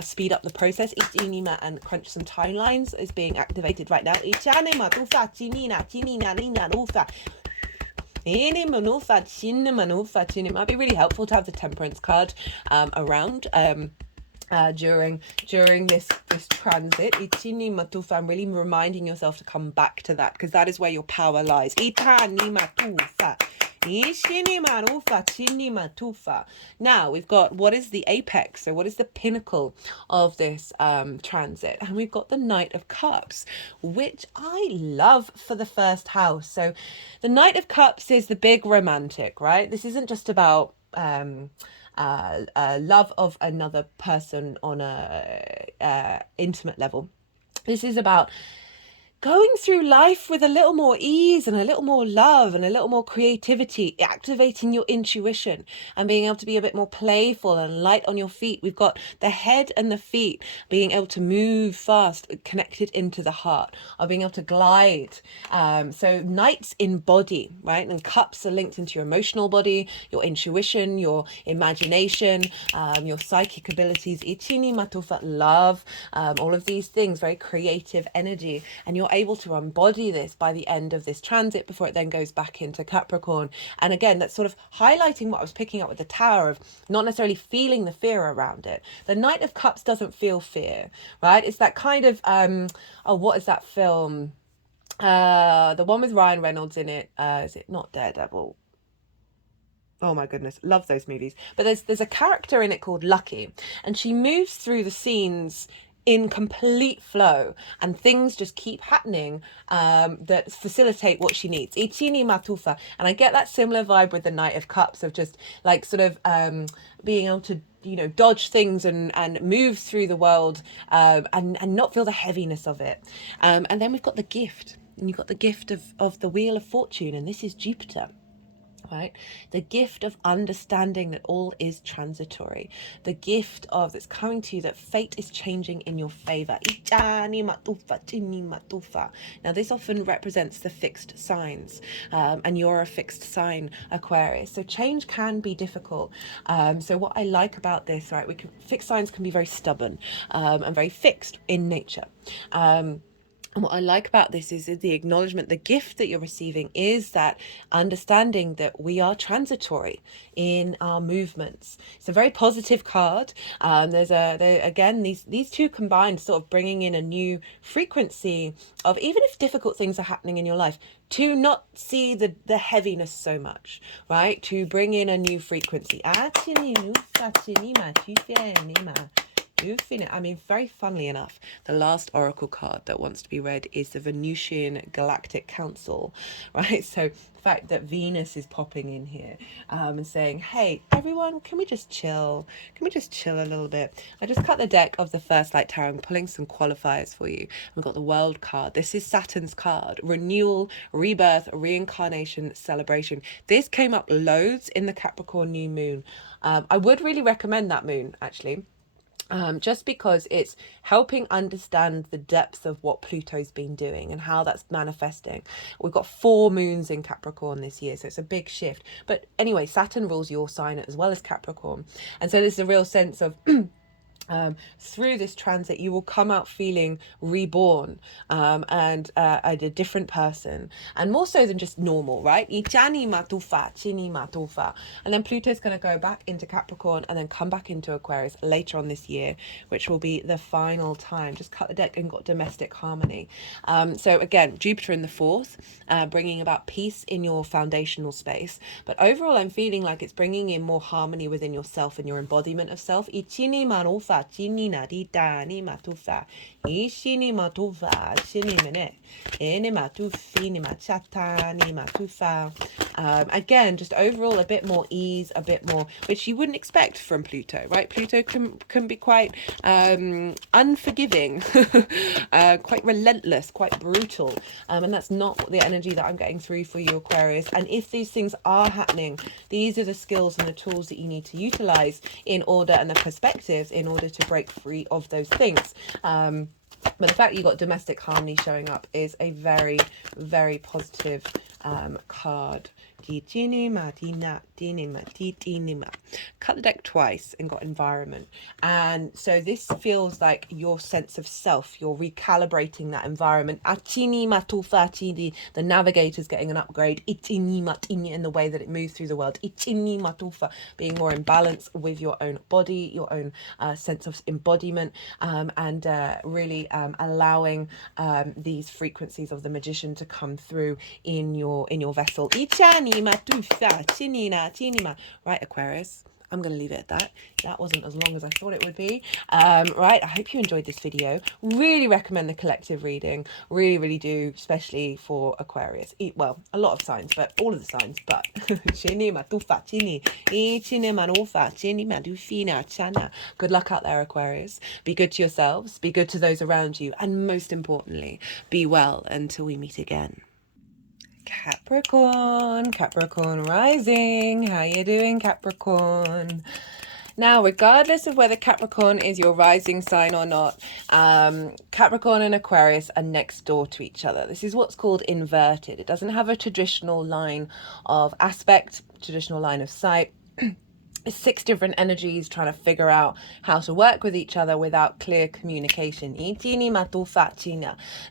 speed up the process. Itini and crunch some timelines is being activated right now. Ichane matufa, tini na, tini na, nina, rufa. It might be really helpful to have the temperance card around during this transit. Itini matufa, I'm really reminding yourself to come back to that, because that is where your power lies. Itani matufa. Now we've got what is the apex, so what is the pinnacle of this transit, and we've got the Knight of Cups, which I love for the 1st house. So the Knight of Cups is the big romantic, right? This isn't just about love of another person on a intimate level. This is about going through life with a little more ease and a little more love and a little more creativity, activating your intuition and being able to be a bit more playful and light on your feet. We've got the head and the feet being able to move fast, connected into the heart, or being able to glide. So knights embody, right? And cups are linked into your emotional body, your intuition, your imagination, your psychic abilities, ichini matufa, love, all of these things, very creative energy. And you're able to embody this by the end of this transit before it then goes back into Capricorn. And again, that's sort of highlighting what I was picking up with the Tower of not necessarily feeling the fear around it. The Knight of Cups doesn't feel fear, right? It's that kind of, what is that film? The one with Ryan Reynolds in it. Is it not Daredevil? Oh my goodness, love those movies. But there's a character in it called Lucky, and she moves through the scenes in complete flow, and things just keep happening that facilitate what she needs. Ichini matufa. And I get that similar vibe with the Knight of Cups, of just like sort of being able to, you know, dodge things and move through the world and not feel the heaviness of it. And then we've got the gift, and you've got the gift of the Wheel of Fortune, and this is Jupiter. right? The gift of understanding that all is transitory. The gift of that's coming to you that fate is changing in your favor. Now, this often represents the fixed signs, and you're a fixed sign, Aquarius. So change can be difficult. So what I like about this, right, fixed signs can be very stubborn and very fixed in nature. And what I like about this is the acknowledgement, the gift that you're receiving is that understanding that we are transitory in our movements. It's a very positive card. Again, these two combined sort of bringing in a new frequency of, even if difficult things are happening in your life, to not see the heaviness so much, right? To bring in a new frequency. I mean, very funnily enough, the last oracle card that wants to be read is the Venusian Galactic Council, right? So the fact that Venus is popping in here and saying, hey, everyone, can we just chill? Can we just chill a little bit? I just cut the deck of the First Light Tarot. I'm pulling some qualifiers for you. We've got the World card. This is Saturn's card. Renewal, rebirth, reincarnation, celebration. This came up loads in the Capricorn new moon. I would really recommend that moon, actually. Just because it's helping understand the depth of what Pluto's been doing and how that's manifesting. We've got 4 moons in Capricorn this year, so it's a big shift. But anyway, Saturn rules your sign as well as Capricorn. And so there's a real sense of through this transit, you will come out feeling reborn and a different person, and more so than just normal, right? And then Pluto's going to go back into Capricorn and then come back into Aquarius later on this year, which will be the final time. Just cut the deck and got domestic harmony. So again, Jupiter in the 4th, bringing about peace in your foundational space. But overall, I'm feeling like it's bringing in more harmony within yourself and your embodiment of self. Again, just overall a bit more ease, a bit more, which you wouldn't expect from Pluto, right? Pluto can be quite unforgiving, quite relentless, quite brutal, and that's not the energy that I'm getting through for you, Aquarius. And if these things are happening, these are the skills and the tools that you need to utilize in order, and the perspectives in order to break free of those things. But the fact you got domestic harmony showing up is a very, very positive card. Cut the deck twice and got environment. And so this feels like your sense of self. You're recalibrating that environment. The navigator's getting an upgrade in the way that it moves through the world. Being more in balance with your own body, your own sense of embodiment, and really allowing these frequencies of the magician to come through in your vessel. Right, Aquarius, I'm going to leave it at that. That wasn't as long as I thought it would be. Right, I hope you enjoyed this video. Really recommend the collective reading. Really, really do, especially for Aquarius. Well, a lot of signs, but all of the signs. But good luck out there, Aquarius. Be good to yourselves. Be good to those around you. And most importantly, be well until we meet again. Capricorn rising. How you doing, Capricorn? Now, regardless of whether Capricorn is your rising sign or not, Capricorn and Aquarius are next door to each other. This is what's called inverted. It doesn't have a traditional line of aspect, traditional line of sight. 6 different energies trying to figure out how to work with each other without clear communication. The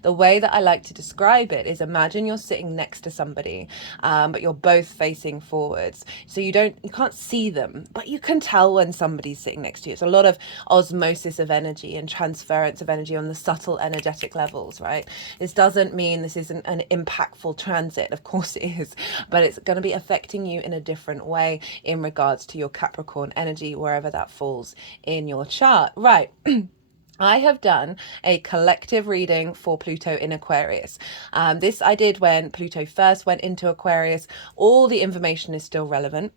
way that I like to describe it is, imagine you're sitting next to somebody, but you're both facing forwards. So you can't see them, but you can tell when somebody's sitting next to you. It's a lot of osmosis of energy and transference of energy on the subtle energetic levels, right? This doesn't mean this isn't an impactful transit. Of course it is, but it's going to be affecting you in a different way in regards to your Capricorn energy, wherever that falls in your chart. Right. I have done a collective reading for Pluto in Aquarius. This I did when Pluto first went into Aquarius. All the information is still relevant.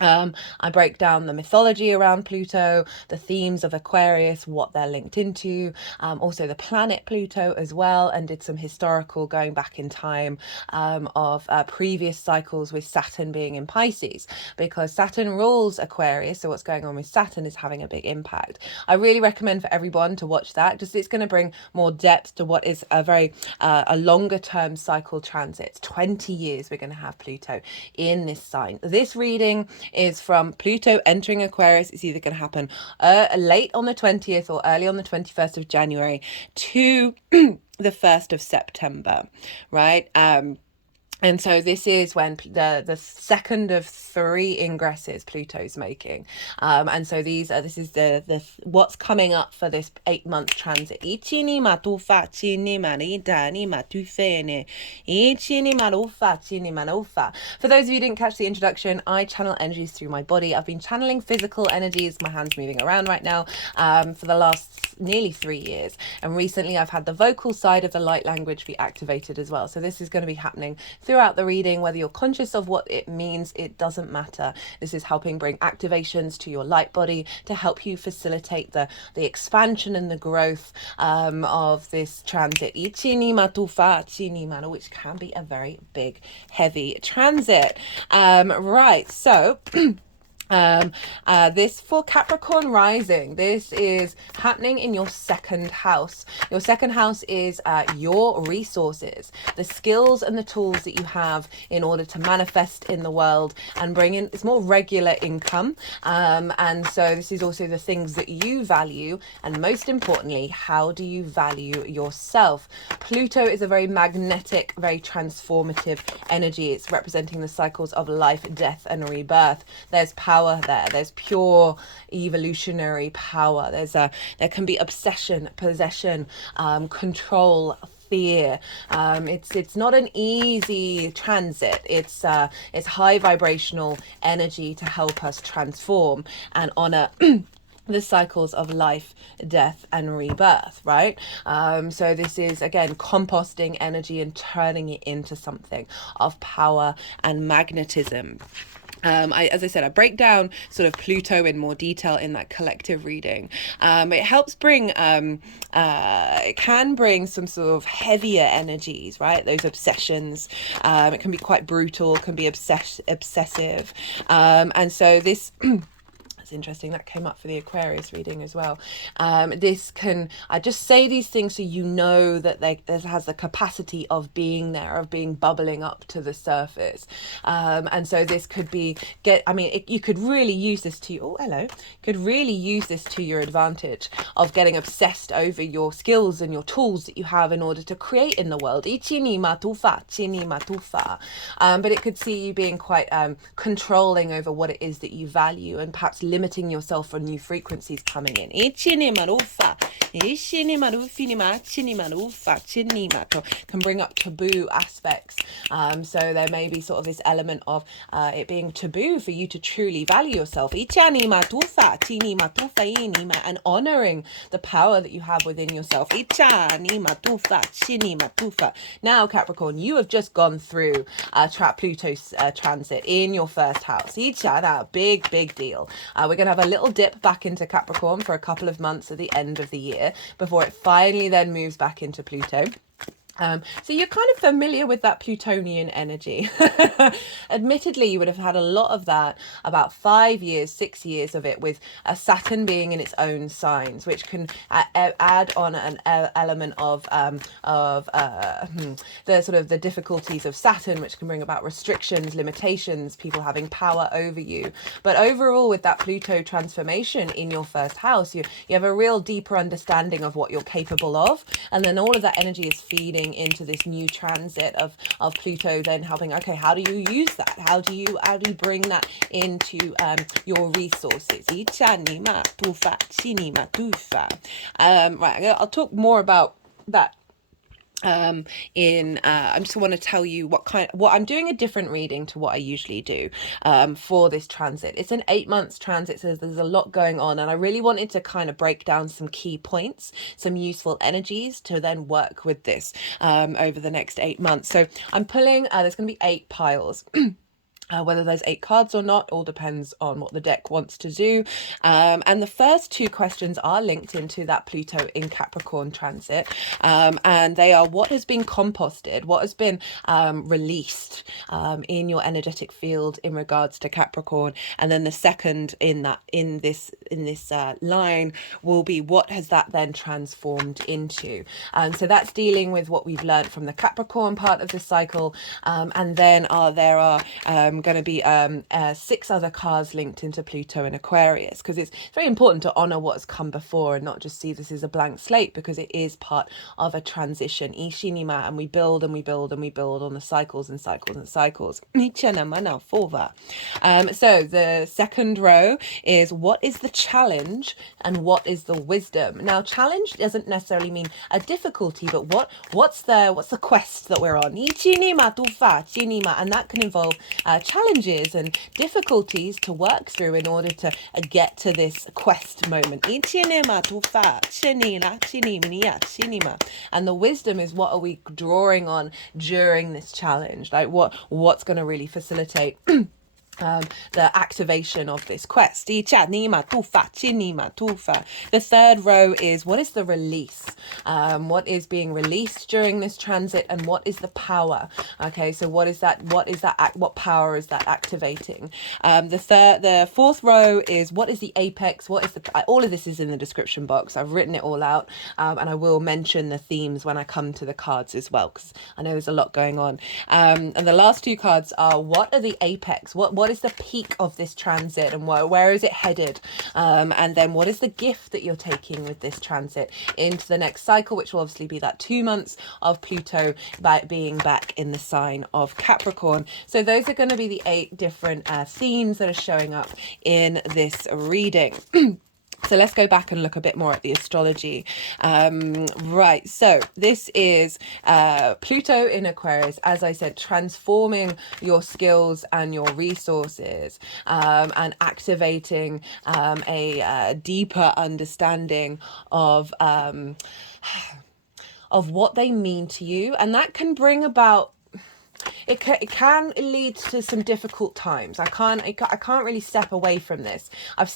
I break down the mythology around Pluto, the themes of Aquarius, what they're linked into, also the planet Pluto as well, and did some historical going back in time of previous cycles with Saturn being in Pisces, because Saturn rules Aquarius. So what's going on with Saturn is having a big impact. I really recommend for everyone to watch that. Just it's going to bring more depth to what is a very a longer term cycle transit. 20 years we're going to have Pluto in this sign. This reading is from Pluto entering Aquarius. It's either going to happen late on the 20th or early on the 21st of January to the 1st of September, right? And so this is when the second of 3 ingresses Pluto's making, and so this is the what's coming up for this 8-month transit. Ichini matufa chini maridani matufene. Ichini marufa chini marufa. For those of you who didn't catch the introduction, I channel energies through my body. I've been channeling physical energies, my hands moving around right now, for the last nearly 3 years, and recently I've had the vocal side of the light language be activated as well. So this is going to be happening throughout the reading. Whether you're conscious of what it means, it doesn't matter. This is helping bring activations to your light body to help you facilitate the expansion and the growth of this transit, which can be a very big, heavy transit. Right, so this for Capricorn rising, this is happening in your second house. Your second house is your resources, the skills and the tools that you have in order to manifest in the world and bring in, it's more regular income. And so this is also the things that you value, and most importantly, how do you value yourself? Pluto is a very magnetic, very transformative energy. It's representing the cycles of life, death, and rebirth. There's power there. There's pure evolutionary power. There can be obsession, possession, control, fear. It's not an easy transit. It's high vibrational energy to help us transform and honor the cycles of life, death, and rebirth, right? So this is, again, composting energy and turning it into something of power and magnetism. As I said, I break down sort of Pluto in more detail in that collective reading. It helps bring, it can bring some sort of heavier energies, right? Those obsessions. It can be quite brutal, can be obsessive. And so this... It's interesting that came up for the Aquarius reading as well. This can, I just say these things so you know that this has the capacity of being there, of being bubbling up to the surface. And so this could be, you could really use this to, could really use this to your advantage of getting obsessed over your skills and your tools that you have in order to create in the world. But it could see you being quite controlling over what it is that you value, and perhaps limiting yourself for new frequencies coming in. Can bring up taboo aspects. So there may be sort of this element of it being taboo for you to truly value yourself. And honoring the power that you have within yourself. Now, Capricorn, you have just gone through Pluto's transit in your first house. Big deal. We're going to have a little dip back into Capricorn for a couple of months at the end of the year before it finally then moves back into Pluto. So you're kind of familiar with that Plutonian energy. Admittedly, you would have had a lot of that, about 5 years, 6 years of it, with Saturn being in its own signs, which can add on an element of the sort of the difficulties of Saturn, which can bring about restrictions, limitations, people having power over you. But overall, with that Pluto transformation in your first house, you have a real deeper understanding of what you're capable of, and then all of that energy is feeding into this new transit of Pluto, then helping, okay, how do you use that? How do you bring that into your resources? Right, I'll talk more about that I just want to tell you what I'm doing, a different reading to what I usually do for this transit. It's an 8 months transit, so there's a lot going on, and I really wanted to kind of break down some key points, some useful energies to then work with this over the next 8 months. So I'm pulling, there's going to be 8 piles. Whether there's 8 cards or not all depends on what the deck wants to do. And the first 2 questions are linked into that Pluto in Capricorn transit. And they are, what has been composted, what has been released in your energetic field in regards to Capricorn. And then the second in this line will be, what has that then transformed into? So that's dealing with what we've learned from the Capricorn part of the cycle. And then there are going to be 6 other cards linked into Pluto and Aquarius, because it's very important to honor what has come before and not just see this as a blank slate, because it is part of a transition. And we build and we build and we build on the cycles and cycles and cycles. So the second row is, what is the challenge and what is the wisdom? Now, challenge doesn't necessarily mean a difficulty, but what's the quest that we're on? And that can involve challenges and difficulties to work through in order to get to this quest moment. And the wisdom is, what are we drawing on during this challenge? Like what's going to really facilitate the activation of this quest. The third row is, what is the release? What is being released during this transit, and what is the power? Okay, so what power is that activating? The fourth row is, what is the apex? What is all of this is in the description box. I've written it all out, and I will mention the themes when I come to the cards as well, because I know there's a lot going on. And the last 2 cards are, what are the apex? What is the peak of this transit, and where is it headed? And then what is the gift that you're taking with this transit into the next cycle, which will obviously be that 2 months of Pluto being back in the sign of Capricorn. So those are going to be the 8 different themes that are showing up in this reading. So let's go back and look a bit more at the astrology. Right, so this is Pluto in Aquarius, as I said, transforming your skills and your resources, and activating a deeper understanding of what they mean to you. And that can bring about, it can lead to some difficult times. I can't really step away from this. I've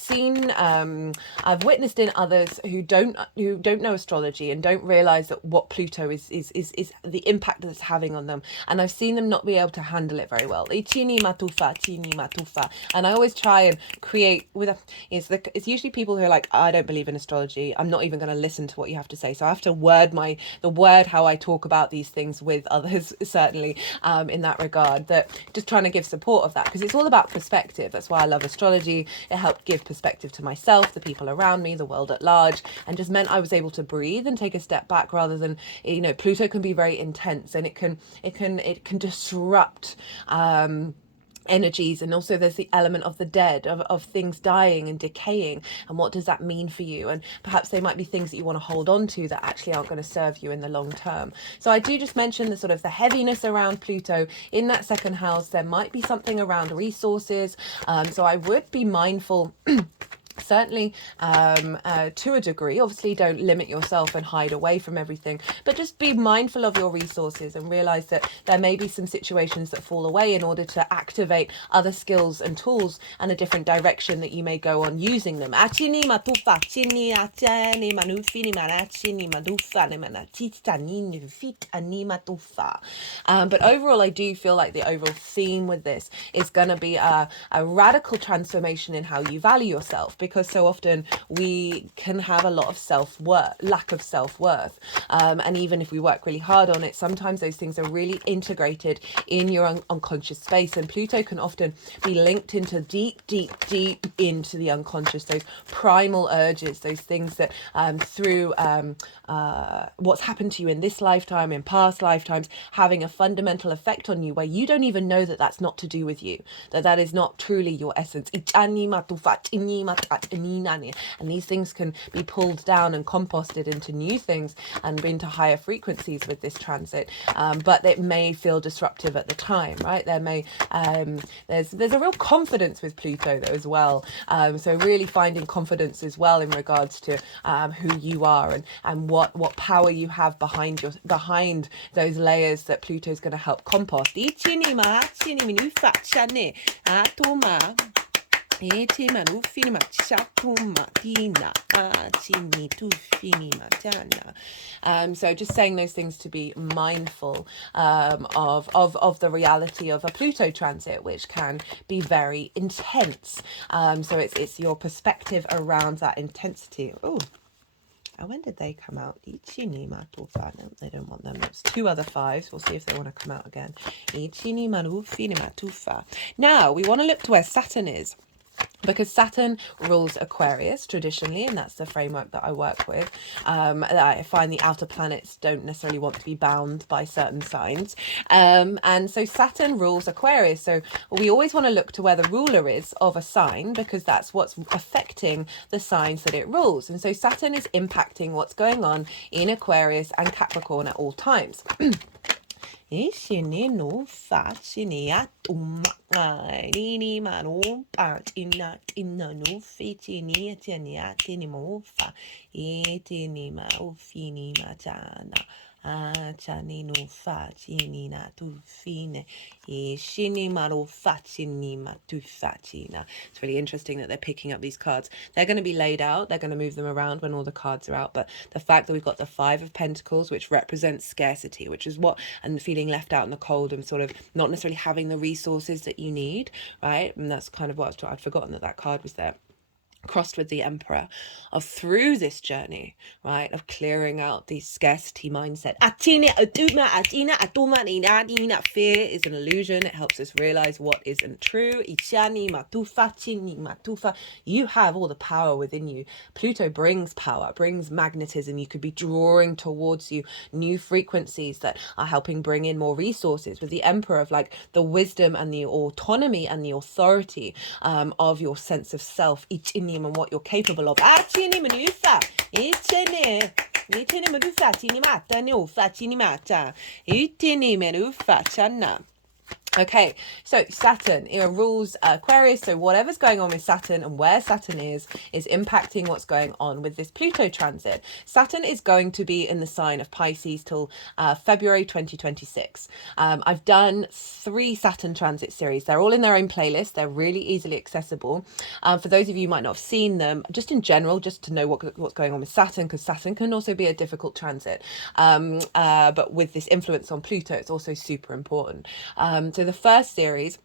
witnessed in others who don't know astrology and don't realize that what Pluto is the impact that it's having on them, and I've seen them not be able to handle it very well. And I always try and create it's usually people who are like, I don't believe in astrology, I'm not even going to listen to what you have to say. So I have to word how I talk about these things with others, certainly, in that regard, that just trying to give support of that, because it's all about perspective. That's why I love astrology. It helped give perspective to myself, the people around me, the world at large, and just meant I was able to breathe and take a step back, rather than, Pluto can be very intense, and it can disrupt energies. And also there's the element of the dead, of things dying and decaying, and what does that mean for you? And perhaps they might be things that you want to hold on to that actually aren't going to serve you in the long term. So I do just mention the sort of the heaviness around Pluto in that second house. There might be something around resources, so I would be mindful certainly to a degree. Obviously don't limit yourself and hide away from everything, but just be mindful of your resources and realize that there may be some situations that fall away in order to activate other skills and tools and a different direction that you may go on using them. But overall, I do feel like the overall theme with this is going to be a radical transformation in how you value yourself, because so often we can have a lot of lack of self-worth, and even if we work really hard on it, sometimes those things are really integrated in your unconscious space, and Pluto can often be linked into deep into the unconscious, those primal urges, those things that through what's happened to you in this lifetime, in past lifetimes, having a fundamental effect on you where you don't even know that that's not to do with you, that is not truly your essence. and these things can be pulled down and composted into new things and into higher frequencies with this transit, but it may feel disruptive at the time, right? There may there's a real confidence with Pluto though as well, so really finding confidence as well in regards to who you are and what power you have behind those layers that Pluto is going to help compost. So just saying those things to be mindful of the reality of a Pluto transit, which can be very intense. So it's your perspective around that intensity. Oh, when did they come out? No, they don't want them. It's two other fives. We'll see if they want to come out again. Now we want to look to where Saturn is, because Saturn rules Aquarius traditionally, and that's the framework that I work with. I find the outer planets don't necessarily want to be bound by certain signs. And so Saturn rules Aquarius. So we always want to look to where the ruler is of a sign, because that's what's affecting the signs that it rules. And so Saturn is impacting what's going on in Aquarius and Capricorn at all times. It's really interesting that they're picking up these cards. They're going to be laid out, they're going to move them around when all the cards are out, but the fact that we've got the Five of Pentacles, which represents scarcity, which is and feeling left out in the cold and sort of not necessarily having the resources that you need, right? And that's kind of what I'd forgotten that card was there, crossed with the Emperor, of through this journey, right, of clearing out the scarcity mindset. Fear is an illusion. It helps us realize what isn't true. You have all the power within you. Pluto brings power, brings magnetism. You could be drawing towards you new frequencies that are helping bring in more resources, with the Emperor of like the wisdom and the autonomy and the authority of your sense of self and what you're capable of. Okay, so Saturn rules Aquarius. So whatever's going on with Saturn and where Saturn is impacting what's going on with this Pluto transit. Saturn is going to be in the sign of Pisces till February 2026. I've done 3 Saturn transit series. They're all in their own playlist. They're really easily accessible. For those of you who might not have seen them, just in general, just to know what's going on with Saturn, because Saturn can also be a difficult transit. But with this influence on Pluto, it's also super important. So the first series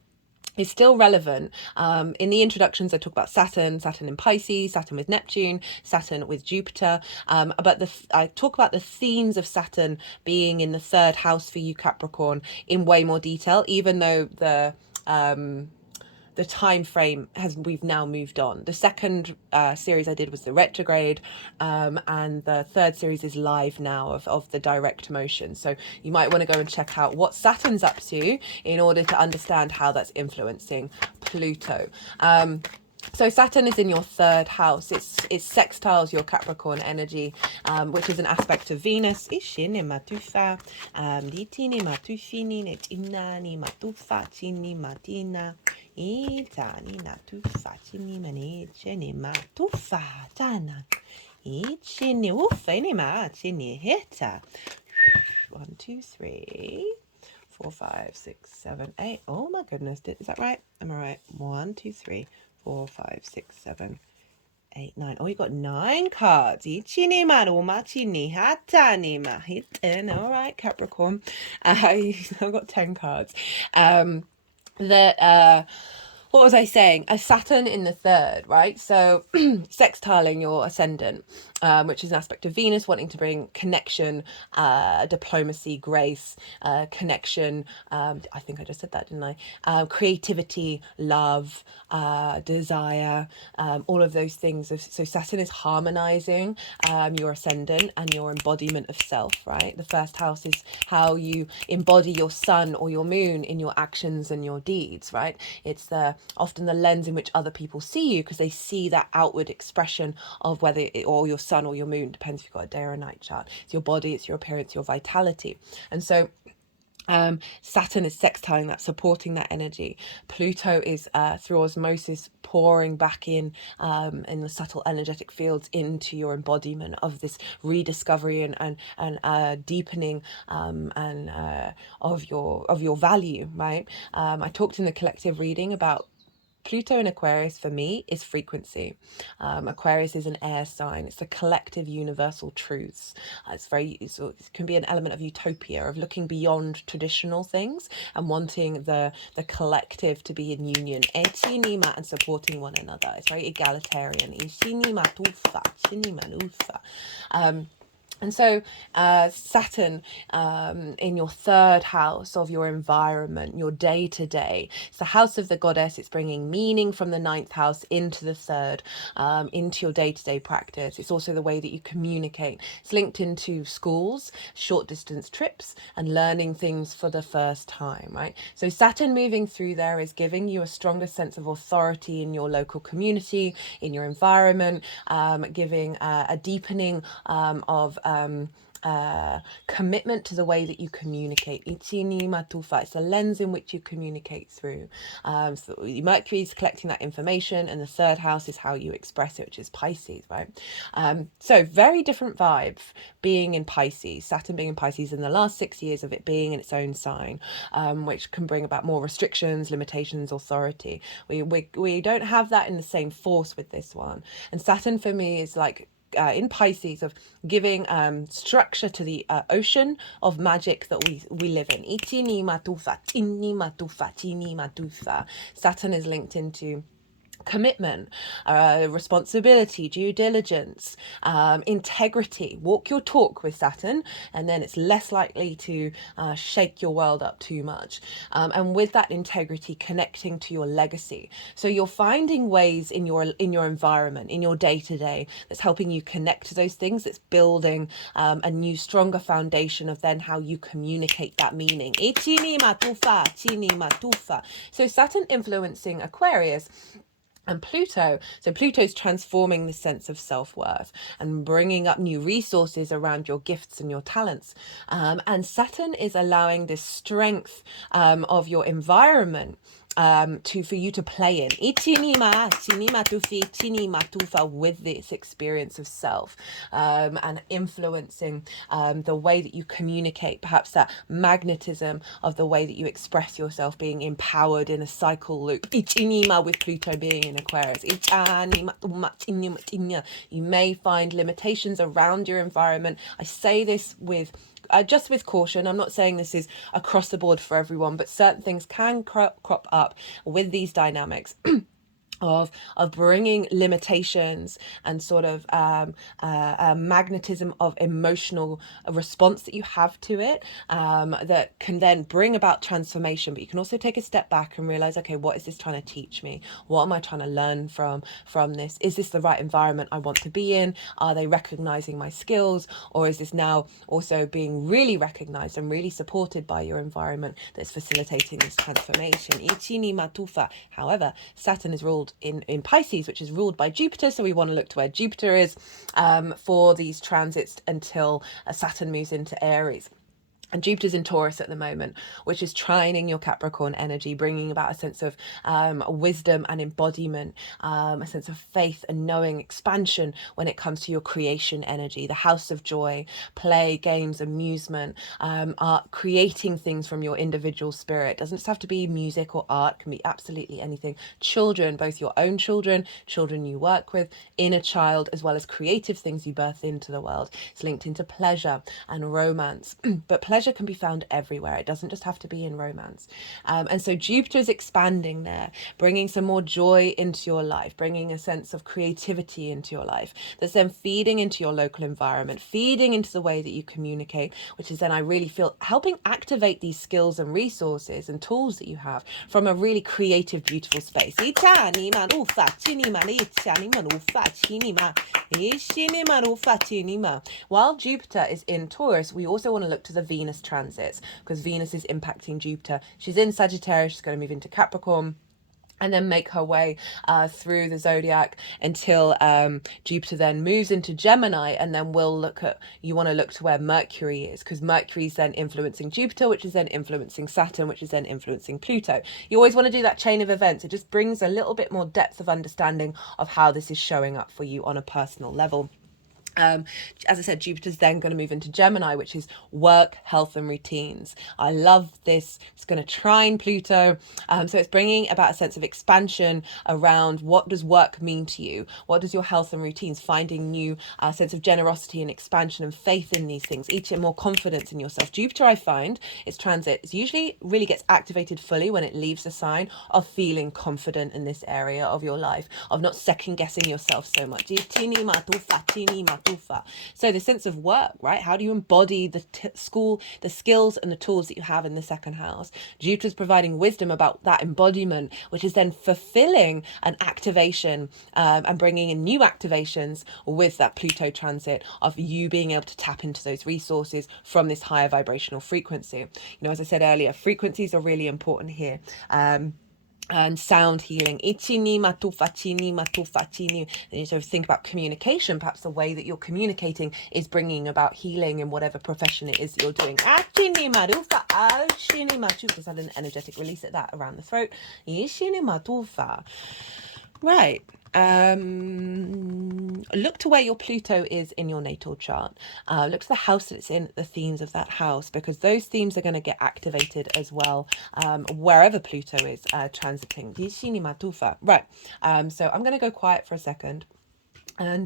is still relevant. In the introductions, I talk about Saturn in Pisces, Saturn with Neptune, Saturn with Jupiter. But I talk about the themes of Saturn being in the 3rd house for you, Capricorn, in way more detail, even though the time frame we've now moved on. The second series I did was the retrograde, and the 3rd series is live now of the direct motion. So you might want to go and check out what Saturn's up to in order to understand how that's influencing Pluto. So Saturn is in your 3rd house. It sextiles your Capricorn energy, which is an aspect of Venus. One, two, three, 4, 5, 6, 7, 8. Oh my goodness, is that right? Am I right? 1, 2, 3, 4, 5, 6, 7, 8, 9. Oh, you got 9 cards. All right, Capricorn. I've got 10 cards. What was I saying? A Saturn in the 3rd, right? So sextiling your ascendant. which is an aspect of Venus wanting to bring connection, diplomacy, grace, connection. I think I just said that, didn't I? Creativity, love, desire, all of those things. So Saturn is harmonizing your ascendant and your embodiment of self, right? The first house is how you embody your sun or your moon in your actions and your deeds, right? It's often the lens in which other people see you, because they see that outward expression of whether or your sun or your moon, depends if you've got a day or a night chart. It's your body, it's your appearance, your vitality. And so Saturn is sextiling that, supporting that energy. Pluto is through osmosis pouring back in the subtle energetic fields into your embodiment of this rediscovery and deepening of your value, right? I talked in the collective reading about Pluto in Aquarius for me is frequency. Aquarius is an air sign. It's the collective universal truths. It can be an element of utopia, of looking beyond traditional things and wanting the collective to be in union. And supporting one another. It's very egalitarian. And so Saturn in your third house of your environment, your day-to-day. It's the house of the goddess. It's bringing meaning from the ninth house into the third, into your day-to-day practice. It's also the way that you communicate. It's linked into schools, short distance trips, and learning things for the first time, right? So Saturn moving through there is giving you a stronger sense of authority in your local community, in your environment, giving a deepening of commitment to the way that you communicate. It's the lens in which you communicate through. So Mercury is collecting that information, and the third house is how you express it, which is Pisces, right? So very different vibe being in Pisces, Saturn being in Pisces in the last 6 years of it being in its own sign, which can bring about more restrictions, limitations, authority. We don't have that in the same force with this one. And Saturn for me is like in Pisces, of giving structure to the ocean of magic that we live in. Saturn is linked into commitment, responsibility, due diligence, integrity. Walk your talk with Saturn, and then it's less likely to shake your world up too much. And with that integrity, connecting to your legacy. So you're finding ways in your environment, in your day-to-day, that's helping you connect to those things, that's building a new, stronger foundation of then how you communicate that meaning. So Saturn influencing Aquarius and Pluto. So Pluto's transforming the sense of self-worth and bringing up new resources around your gifts and your talents. And Saturn is allowing this strength of your environment for you to play in with this experience of self, and influencing the way that you communicate, perhaps that magnetism of the way that you express yourself, being empowered in a cycle loop with Pluto being in Aquarius. You may find limitations around your environment. I say this with just with caution. I'm not saying this is across the board for everyone, but certain things can crop up with these dynamics. Of bringing limitations and sort of magnetism of emotional response that you have to it, that can then bring about transformation. But you can also take a step back and realize, okay, what is this trying to teach me? What am I trying to learn from this? Is this the right environment I want to be in? Are they recognizing my skills? Or is this now also being really recognized and really supported by your environment that's facilitating this transformation? However, Saturn is ruled in Pisces, which is ruled by Jupiter, so we want to look to where Jupiter is for these transits until Saturn moves into Aries. And Jupiter's in Taurus at the moment, which is trining your Capricorn energy, bringing about a sense of wisdom and embodiment, a sense of faith and knowing, expansion when it comes to your creation energy, the house of joy, play, games, amusement, art, creating things from your individual spirit. It doesn't just have to be music or art, it can be absolutely anything. Children, both your own children you work with, inner child, as well as creative things you birth into the world. It's linked into pleasure and romance, but pleasure pleasure can be found everywhere. It doesn't just have to be in romance. And so Jupiter is expanding there, bringing some more joy into your life, bringing a sense of creativity into your life. That's then feeding into your local environment, feeding into the way that you communicate, which is then, I really feel, helping activate these skills and resources and tools that you have from a really creative, beautiful space. While Jupiter is in Taurus, we also want to look to the Venus transits, because Venus is impacting Jupiter. She's in Sagittarius, she's going to move into Capricorn, and then make her way through the zodiac until Jupiter then moves into Gemini. And then you want to look to where Mercury is, because Mercury is then influencing Jupiter, which is then influencing Saturn, which is then influencing Pluto. You always want to do that chain of events. It just brings a little bit more depth of understanding of how this is showing up for you on a personal level. As I said, Jupiter's then going to move into Gemini, which is work, health, and routines. I love this. It's going to trine Pluto. So it's bringing about a sense of expansion around what does work mean to you? What does your health and routines? Finding new sense of generosity and expansion and faith in these things, each and more confidence in yourself. Jupiter, I find, its transit is usually really gets activated fully when it leaves the sign of feeling confident in this area of your life, of not second guessing yourself so much. So the sense of work, right? How do you embody the skills and the tools that you have in the second house? Jupiter's providing wisdom about that embodiment, which is then fulfilling an activation and bringing in new activations with that Pluto transit of you being able to tap into those resources from this higher vibrational frequency. You know, as I said earlier, frequencies are really important here. And sound healing. And you sort of think about communication. Perhaps the way that you're communicating is bringing about healing in whatever profession it is that you're doing. Just had an energetic release at that around the throat. Right. Look to where your Pluto is in your natal chart. Look to the house that it's in, the themes of that house, because those themes are going to get activated as well wherever Pluto is transiting. Right. So I'm going to go quiet for a second. And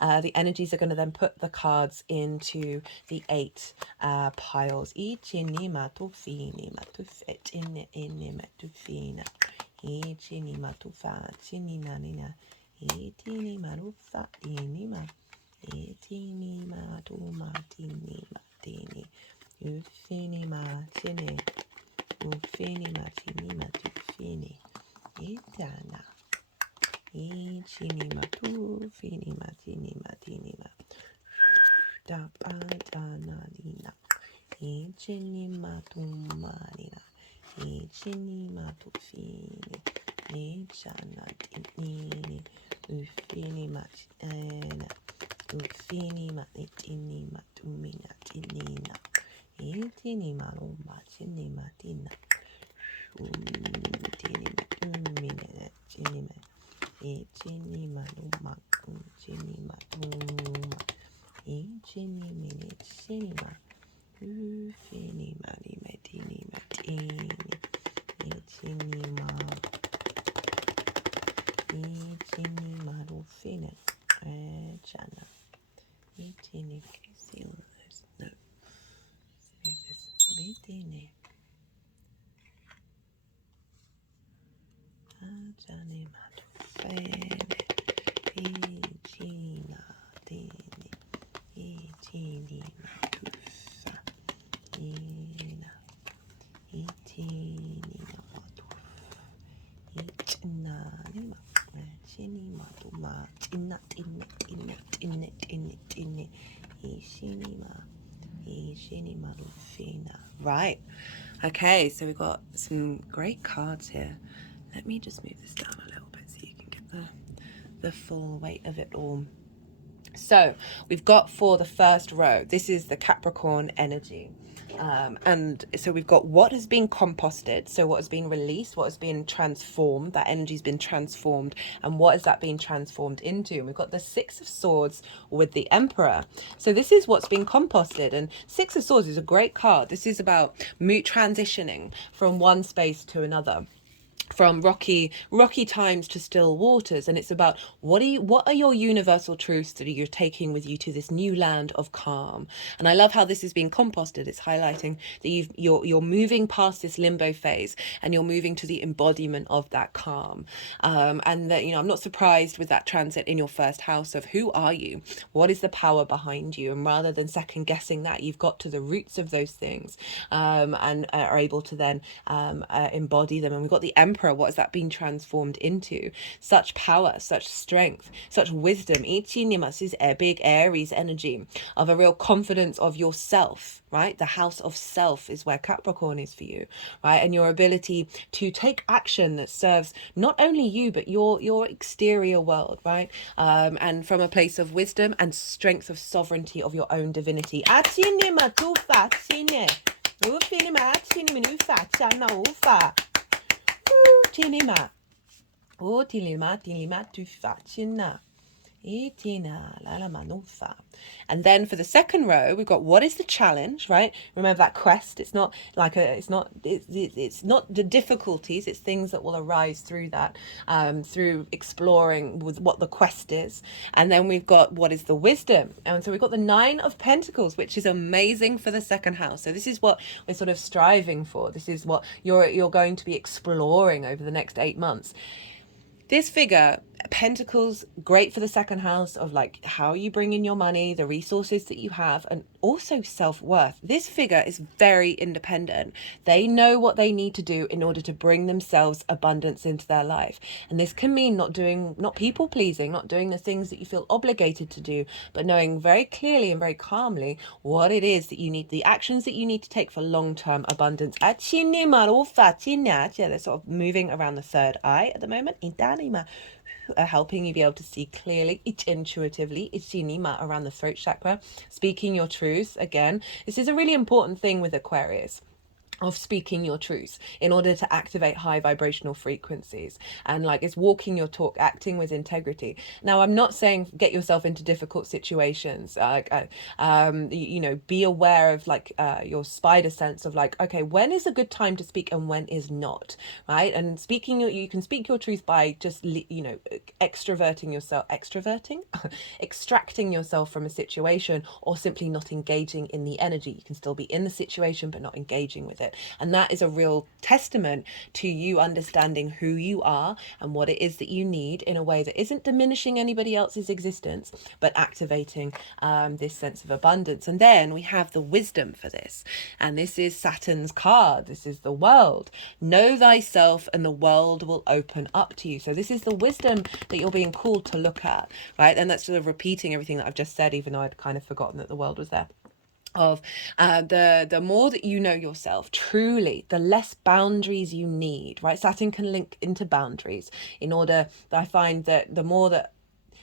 the energies are going to then put the cards into the 8 piles. Itini matufa tini nanina itini marufa inima itini matuma tini matini ufini matini ufini matini matufini itana ichini matu fini matini matini ma tapatana nina ichini matumanina Ichini matufini, ichana tinini, ufini matina, ufini matini matumina tinina, itini maruma tini matina, tini matumina tinima, ichini maruma chini matuma, ichini mini cinema. Ufini mani metini matini itini marufina chana itini kisilas no this bitini chani matufene itini matini itini Ina itini matu itna nima chini matu ma tina ishini marufina. Right. Okay, so we've got some great cards here. Let me just move this down a little bit so you can get the full weight of it all. So we've got for the first row, this is the Capricorn energy. And so we've got what has been composted, so what has been released, what has been transformed, that energy's been transformed, and what is that being transformed into? And we've got the 6 of Swords with the Emperor. So this is what's been composted, and 6 of Swords is a great card. This is about transitioning from one space to another. from rocky times to still waters, and it's about what are your universal truths that you're taking with you to this new land of calm. And I love how this is being composted. It's highlighting that you're moving past this limbo phase and you're moving to the embodiment of that calm. And that, I'm not surprised with that transit in your first house of who are you, what is the power behind you, and rather than second guessing that, you've got to the roots of those things, and are able to then embody them. And we've got the Emperor. What has that been transformed into? Such power, such strength, such wisdom. Ichinimas is a big Aries energy of a real confidence of yourself, right? The house of self is where Capricorn is for you, right? And your ability to take action that serves not only you, but your exterior world, right? And from a place of wisdom and strength of sovereignty of your own divinity. Tinima. Oh, tinima tu fatina. And then for the second row, we've got what is the challenge, right? Remember that quest. It's not like it's not the difficulties. It's things that will arise through that, through exploring with what the quest is. And then we've got what is the wisdom. And so we've got the 9 of Pentacles, which is amazing for the second house. So this is what we're sort of striving for. This is what you're going to be exploring over the next 8 months. This figure, Pentacles, great for the second house of like how you bring in your money, the resources that you have, and also self-worth. This figure is very independent. They know what they need to do in order to bring themselves abundance into their life. And this can mean not people pleasing, not doing the things that you feel obligated to do, but knowing very clearly and very calmly what it is that you need, the actions that you need to take for long-term abundance. They're sort of moving around the third eye at the moment. Helping you be able to see clearly, intuitively, around the throat chakra, speaking your truth. Again, this is a really important thing with Aquarius, of speaking your truth in order to activate high vibrational frequencies. And like, it's walking your talk, acting with integrity. Now, I'm not saying get yourself into difficult situations, be aware of like your spider sense of like, okay, when is a good time to speak and when is not, right? And you can speak your truth by just extracting yourself from a situation, or simply not engaging in the energy. You can still be in the situation but not engaging with it. And that is a real testament to you understanding who you are and what it is that you need in a way that isn't diminishing anybody else's existence, but activating this sense of abundance. And then we have the wisdom for this. And this is Saturn's card. This is the world. Know thyself and the world will open up to you. So this is the wisdom that you're being called to look at, right? And that's sort of repeating everything that I've just said, even though I'd kind of forgotten that the world was there. Of the more that you know yourself truly, the less boundaries you need, right? Saturn can link into boundaries in order that I find that the more that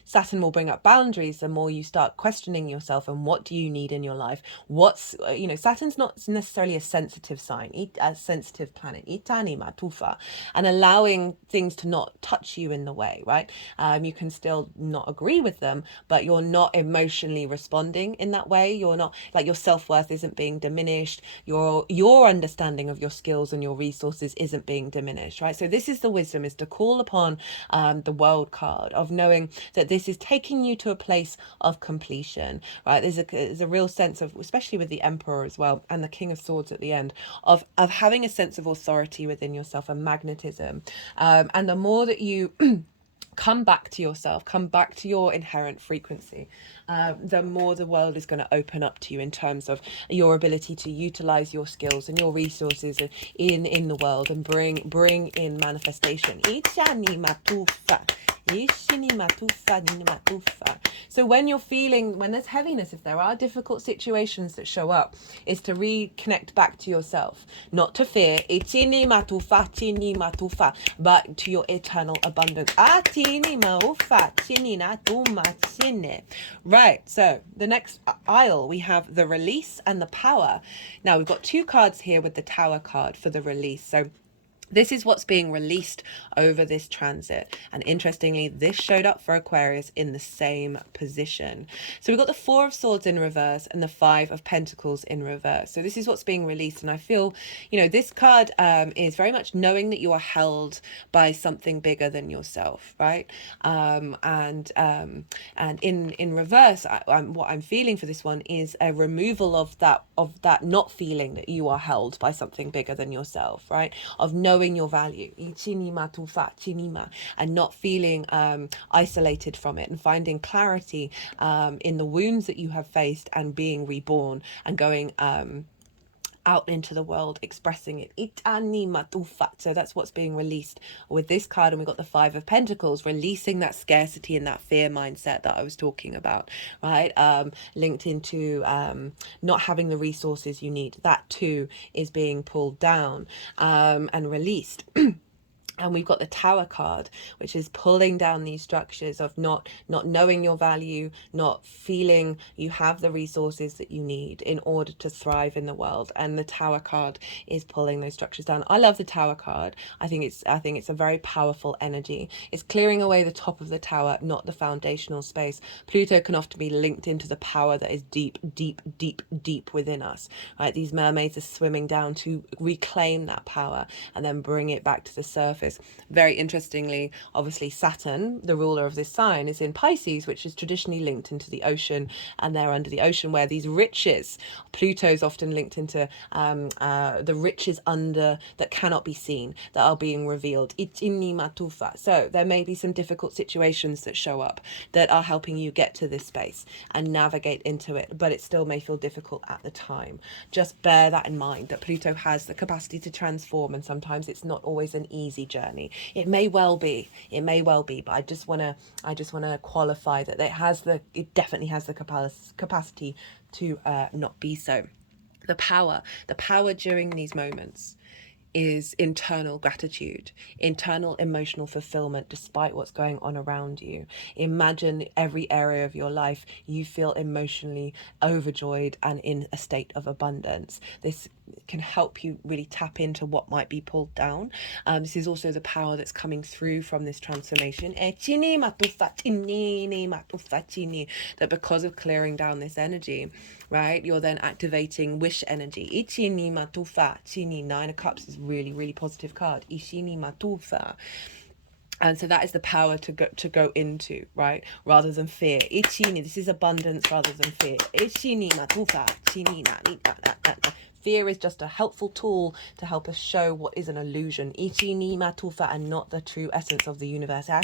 Saturn will bring up boundaries, the more you start questioning yourself and what do you need in your life. Saturn's not necessarily a sensitive sign, a sensitive planet, and allowing things to not touch you in the way, right? You can still not agree with them, but you're not emotionally responding in that way. You're not, like, your self-worth isn't being diminished. Your understanding of your skills and your resources isn't being diminished, right? So this is the wisdom, is to call upon the world card of knowing that this is taking you to a place of completion, right? There's a real sense of, especially with the Emperor as well, and the King of Swords at the end, of having a sense of authority within yourself and magnetism. And the more that you come back to yourself, come back to your inherent frequency, the more the world is going to open up to you in terms of your ability to utilize your skills and your resources in the world and bring in manifestation. So when there's heaviness, if there are difficult situations that show up, is to reconnect back to yourself, not to fear, but to your eternal abundance. Right, so the next aisle, we have the release and the power. Now we've got two cards here with the Tower card for the release. So This is what's being released over this transit. And interestingly, this showed up for Aquarius in the same position. So we've got the Four of Swords in reverse and the Five of Pentacles in reverse. So this is what's being released. And I feel, you know, this card is very much knowing that you are held by something bigger than yourself, right? And in reverse, what I'm feeling for this one is a removal of that not feeling that you are held by something bigger than yourself, right? Of knowing your value, and not feeling isolated from it, and finding clarity in the wounds that you have faced, and being reborn and going out into the world, expressing it. So that's what's being released with this card. And we've got the Five of Pentacles, releasing that scarcity and that fear mindset that I was talking about, right? Linked into not having the resources you need. That too is being pulled down and released. And we've got the Tower card, which is pulling down these structures of not knowing your value, not feeling you have the resources that you need in order to thrive in the world. And the Tower card is pulling those structures down. I love the Tower card. I think it's a very powerful energy. It's clearing away the top of the tower, not the foundational space. Pluto can often be linked into the power that is deep, deep, deep, deep within us, right? These mermaids are swimming down to reclaim that power and then bring it back to the surface. Very interestingly, obviously Saturn, the ruler of this sign, is in Pisces, which is traditionally linked into the ocean, and they're under the ocean where these riches, Pluto's often linked into the riches under that cannot be seen, that are being revealed. So there may be some difficult situations that show up that are helping you get to this space and navigate into it, but it still may feel difficult at the time. Just bear that in mind, that Pluto has the capacity to transform, and sometimes it's not always an easy journey. It may well be, but I just want to qualify that it definitely has the capacity to not be so. The power during these moments is internal gratitude, internal emotional fulfillment despite what's going on around you. Imagine every area of your life you feel emotionally overjoyed and in a state of abundance. This can help you really tap into what might be pulled down. This is also the power that's coming through from this transformation. That because of clearing down this energy, right, you're then activating wish energy. Nine of Cups is really, really positive card. And so that is the power to go into, right, rather than fear. This is abundance rather than fear. Fear is just a helpful tool to help us show what is an illusion, and not the true essence of the universe. And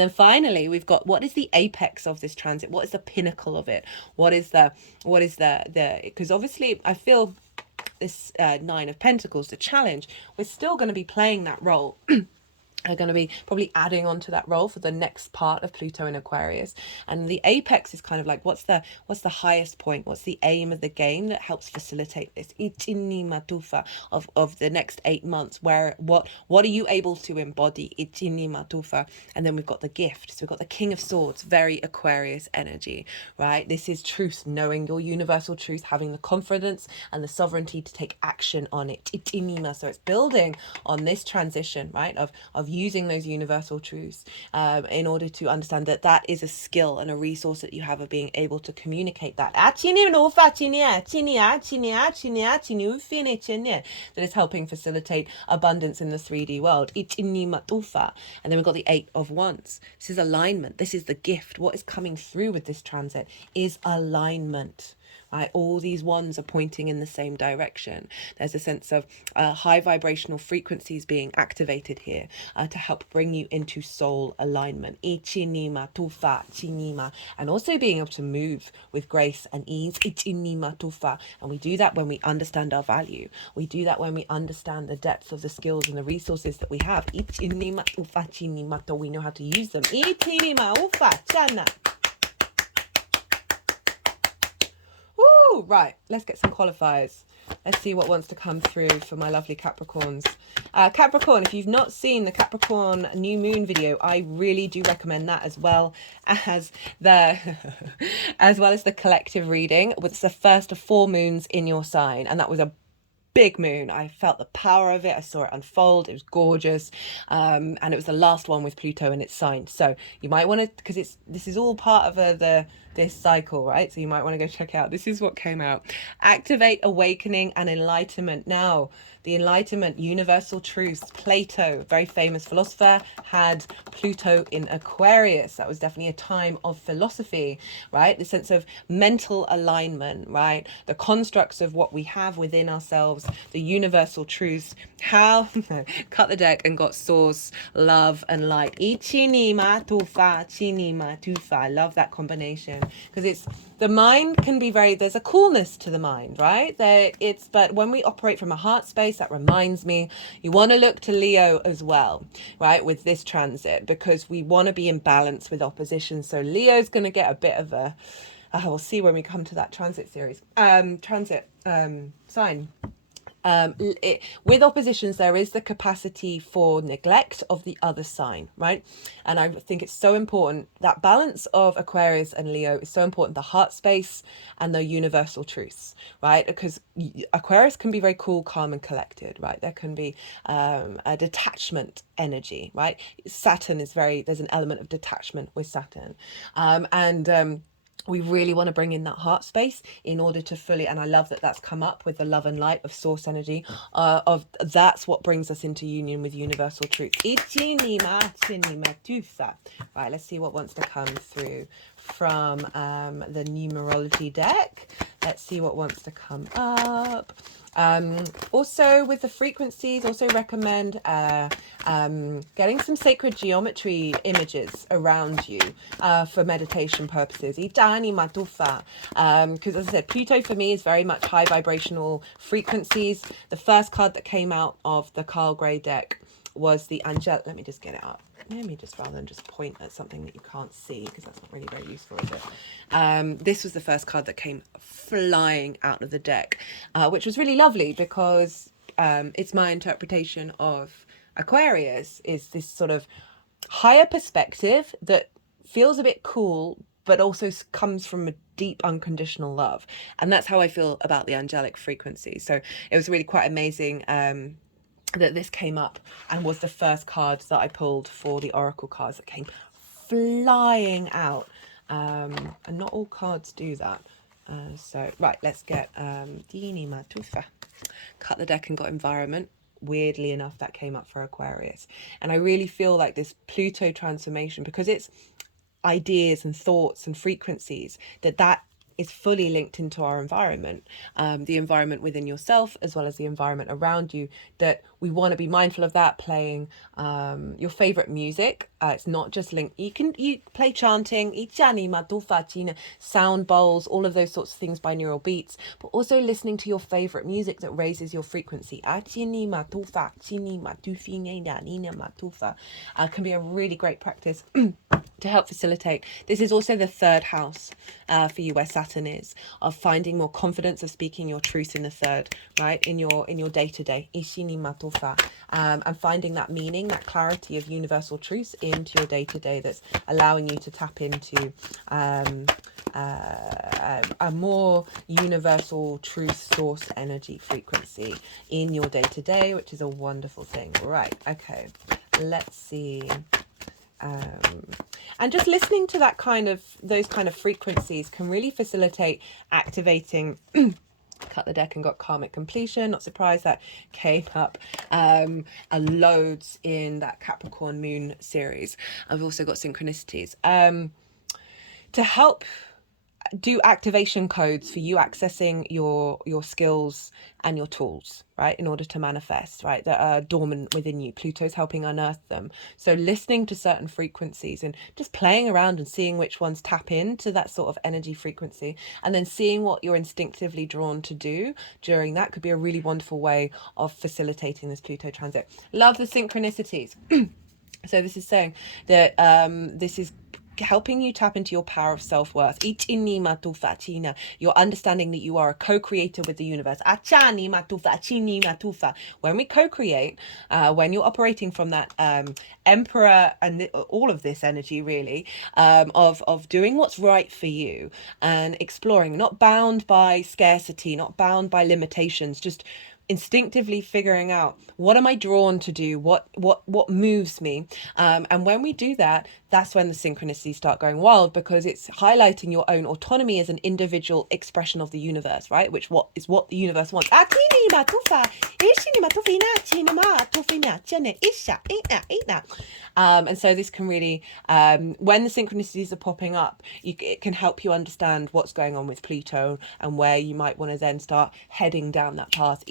then finally, we've got, what is the apex of this transit? What is the pinnacle of it? What is the because obviously I feel this Nine of Pentacles, the challenge, we're still going to be playing that role. Are going to be probably adding on to that role for the next part of Pluto in Aquarius. And the apex is kind of like, what's the highest point? What's the aim of the game that helps facilitate this of the next 8 months? What are you able to embody? And then we've got the gift. So we've got the King of Swords, very Aquarius energy, right? This is truth, knowing your universal truth, having the confidence and the sovereignty to take action on it. So it's building on this transition, right, of using those universal truths in order to understand that is a skill and a resource that you have of being able to communicate that. That is helping facilitate abundance in the 3D world. And then we've got the Eight of Wands. This is alignment. This is the gift. What is coming through with this transit is alignment. Right, all these wands are pointing in the same direction. There's a sense of high vibrational frequencies being activated here to help bring you into soul alignment. And also being able to move with grace and ease. And we do that when we understand our value. We do that when we understand the depth of the skills and the resources that we have. We know how to use them. Right, let's get some qualifiers. Let's see what wants to come through for my lovely Capricorns. Capricorn, if you've not seen the Capricorn new moon video, I really do recommend that, as well as the as well as the collective reading. It's the first of 4 moons in your sign, and that was a big moon. I felt the power of it. I saw it unfold. It was gorgeous, and it was the last one with Pluto in its sign. So you might want to, because this is all part of this cycle, right? So you might want to go check out. This is what came out. Activate awakening and enlightenment. Now, the enlightenment, universal truths. Plato, very famous philosopher, had Pluto in Aquarius. That was definitely a time of philosophy, right? The sense of mental alignment, right? The constructs of what we have within ourselves, the universal truths. How cut the deck and got source, love, and light. Ichini matufa, chini matufa. I love that combination, because it's the mind can be very, there's a coolness to the mind, right? But when we operate from a heart space, that reminds me, you want to look to Leo as well, right? With this transit, because we want to be in balance with opposition. So Leo's going to get a bit of a, we'll see when we come to that transit series, sign. With oppositions, there is the capacity for neglect of the other sign, right? And I think it's so important, that balance of Aquarius and Leo is so important, the heart space and the universal truths, right? Because Aquarius can be very cool, calm, and collected, right? There can be a detachment energy, right? Saturn is there's an element of detachment with Saturn. We really want to bring in that heart space in order to fully, and I love that that's come up with the love and light of source energy, that's what brings us into union with universal truth. Right, let's see what wants to come through from the numerology deck. Let's see what wants to come up. Also with the frequencies, also recommend getting some sacred geometry images around you for meditation purposes. Because as I said, Pluto for me is very much high vibrational frequencies. The first card that came out of the Carl Gray deck was the angel. Let me just get it up. Let me just, rather than just point at something that you can't see, because that's not really very useful, is it? This was the first card that came flying out of the deck, which was really lovely, because it's my interpretation of Aquarius is this sort of higher perspective that feels a bit cool, but also comes from a deep unconditional love. And that's how I feel about the angelic frequency. So it was really quite amazing that this came up and was the first card that I pulled for the oracle cards that came flying out. And not all cards do that. So right, let's get Dini Matufa. Cut the deck and got environment. Weirdly enough, that came up for Aquarius. And I really feel like this Pluto transformation, because it's ideas and thoughts and frequencies, that is fully linked into our environment, the environment within yourself as well as the environment around you, that we want to be mindful of that. Playing your favorite music, it's not just linked, you play chanting, sound bowls, all of those sorts of things, binaural beats, but also listening to your favorite music that raises your frequency. Can be a really great practice to help facilitate. This is also the 3rd house for you, where Saturn is, of finding more confidence, of speaking your truth in the 3rd, right, in your day-to-day, and finding that meaning, that clarity of universal truths into your day-to-day, that's allowing you to tap into a more universal truth source energy frequency in your day-to-day, which is a wonderful thing. Right, okay, let's see. And just listening to those kind of frequencies can really facilitate activating. Cut the deck and got karmic completion. Not surprised that came up loads in that Capricorn moon series. I've also got synchronicities to help do activation codes for you accessing your skills and your tools, right, in order to manifest, right, that are dormant within you. Pluto's helping unearth them. So listening to certain frequencies and just playing around and seeing which ones tap into that sort of energy frequency, and then seeing what you're instinctively drawn to do during that could be a really wonderful way of facilitating this Pluto transit. Love the synchronicities. So this is saying that this is helping you tap into your power of self-worth. Your understanding that you are a co-creator with the universe. When we co-create, when you're operating from that emperor and all of this energy, really, of doing what's right for you and exploring, not bound by scarcity, not bound by limitations, just instinctively figuring out, what am I drawn to do, what moves me, and when we do that, that's when the synchronicities start going wild, because it's highlighting your own autonomy as an individual expression of the universe, right? Which is what the universe wants. And so this can really, when the synchronicities are popping up, it can help you understand what's going on with Pluto and where you might want to then start heading down that path.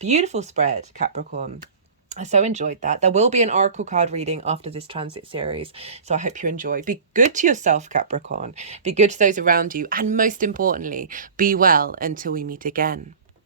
Beautiful spread, Capricorn. I so enjoyed that. There will be an oracle card reading after this transit series, so I hope you enjoy. Be good to yourself, Capricorn. Be good to those around you, and most importantly, be well until we meet again.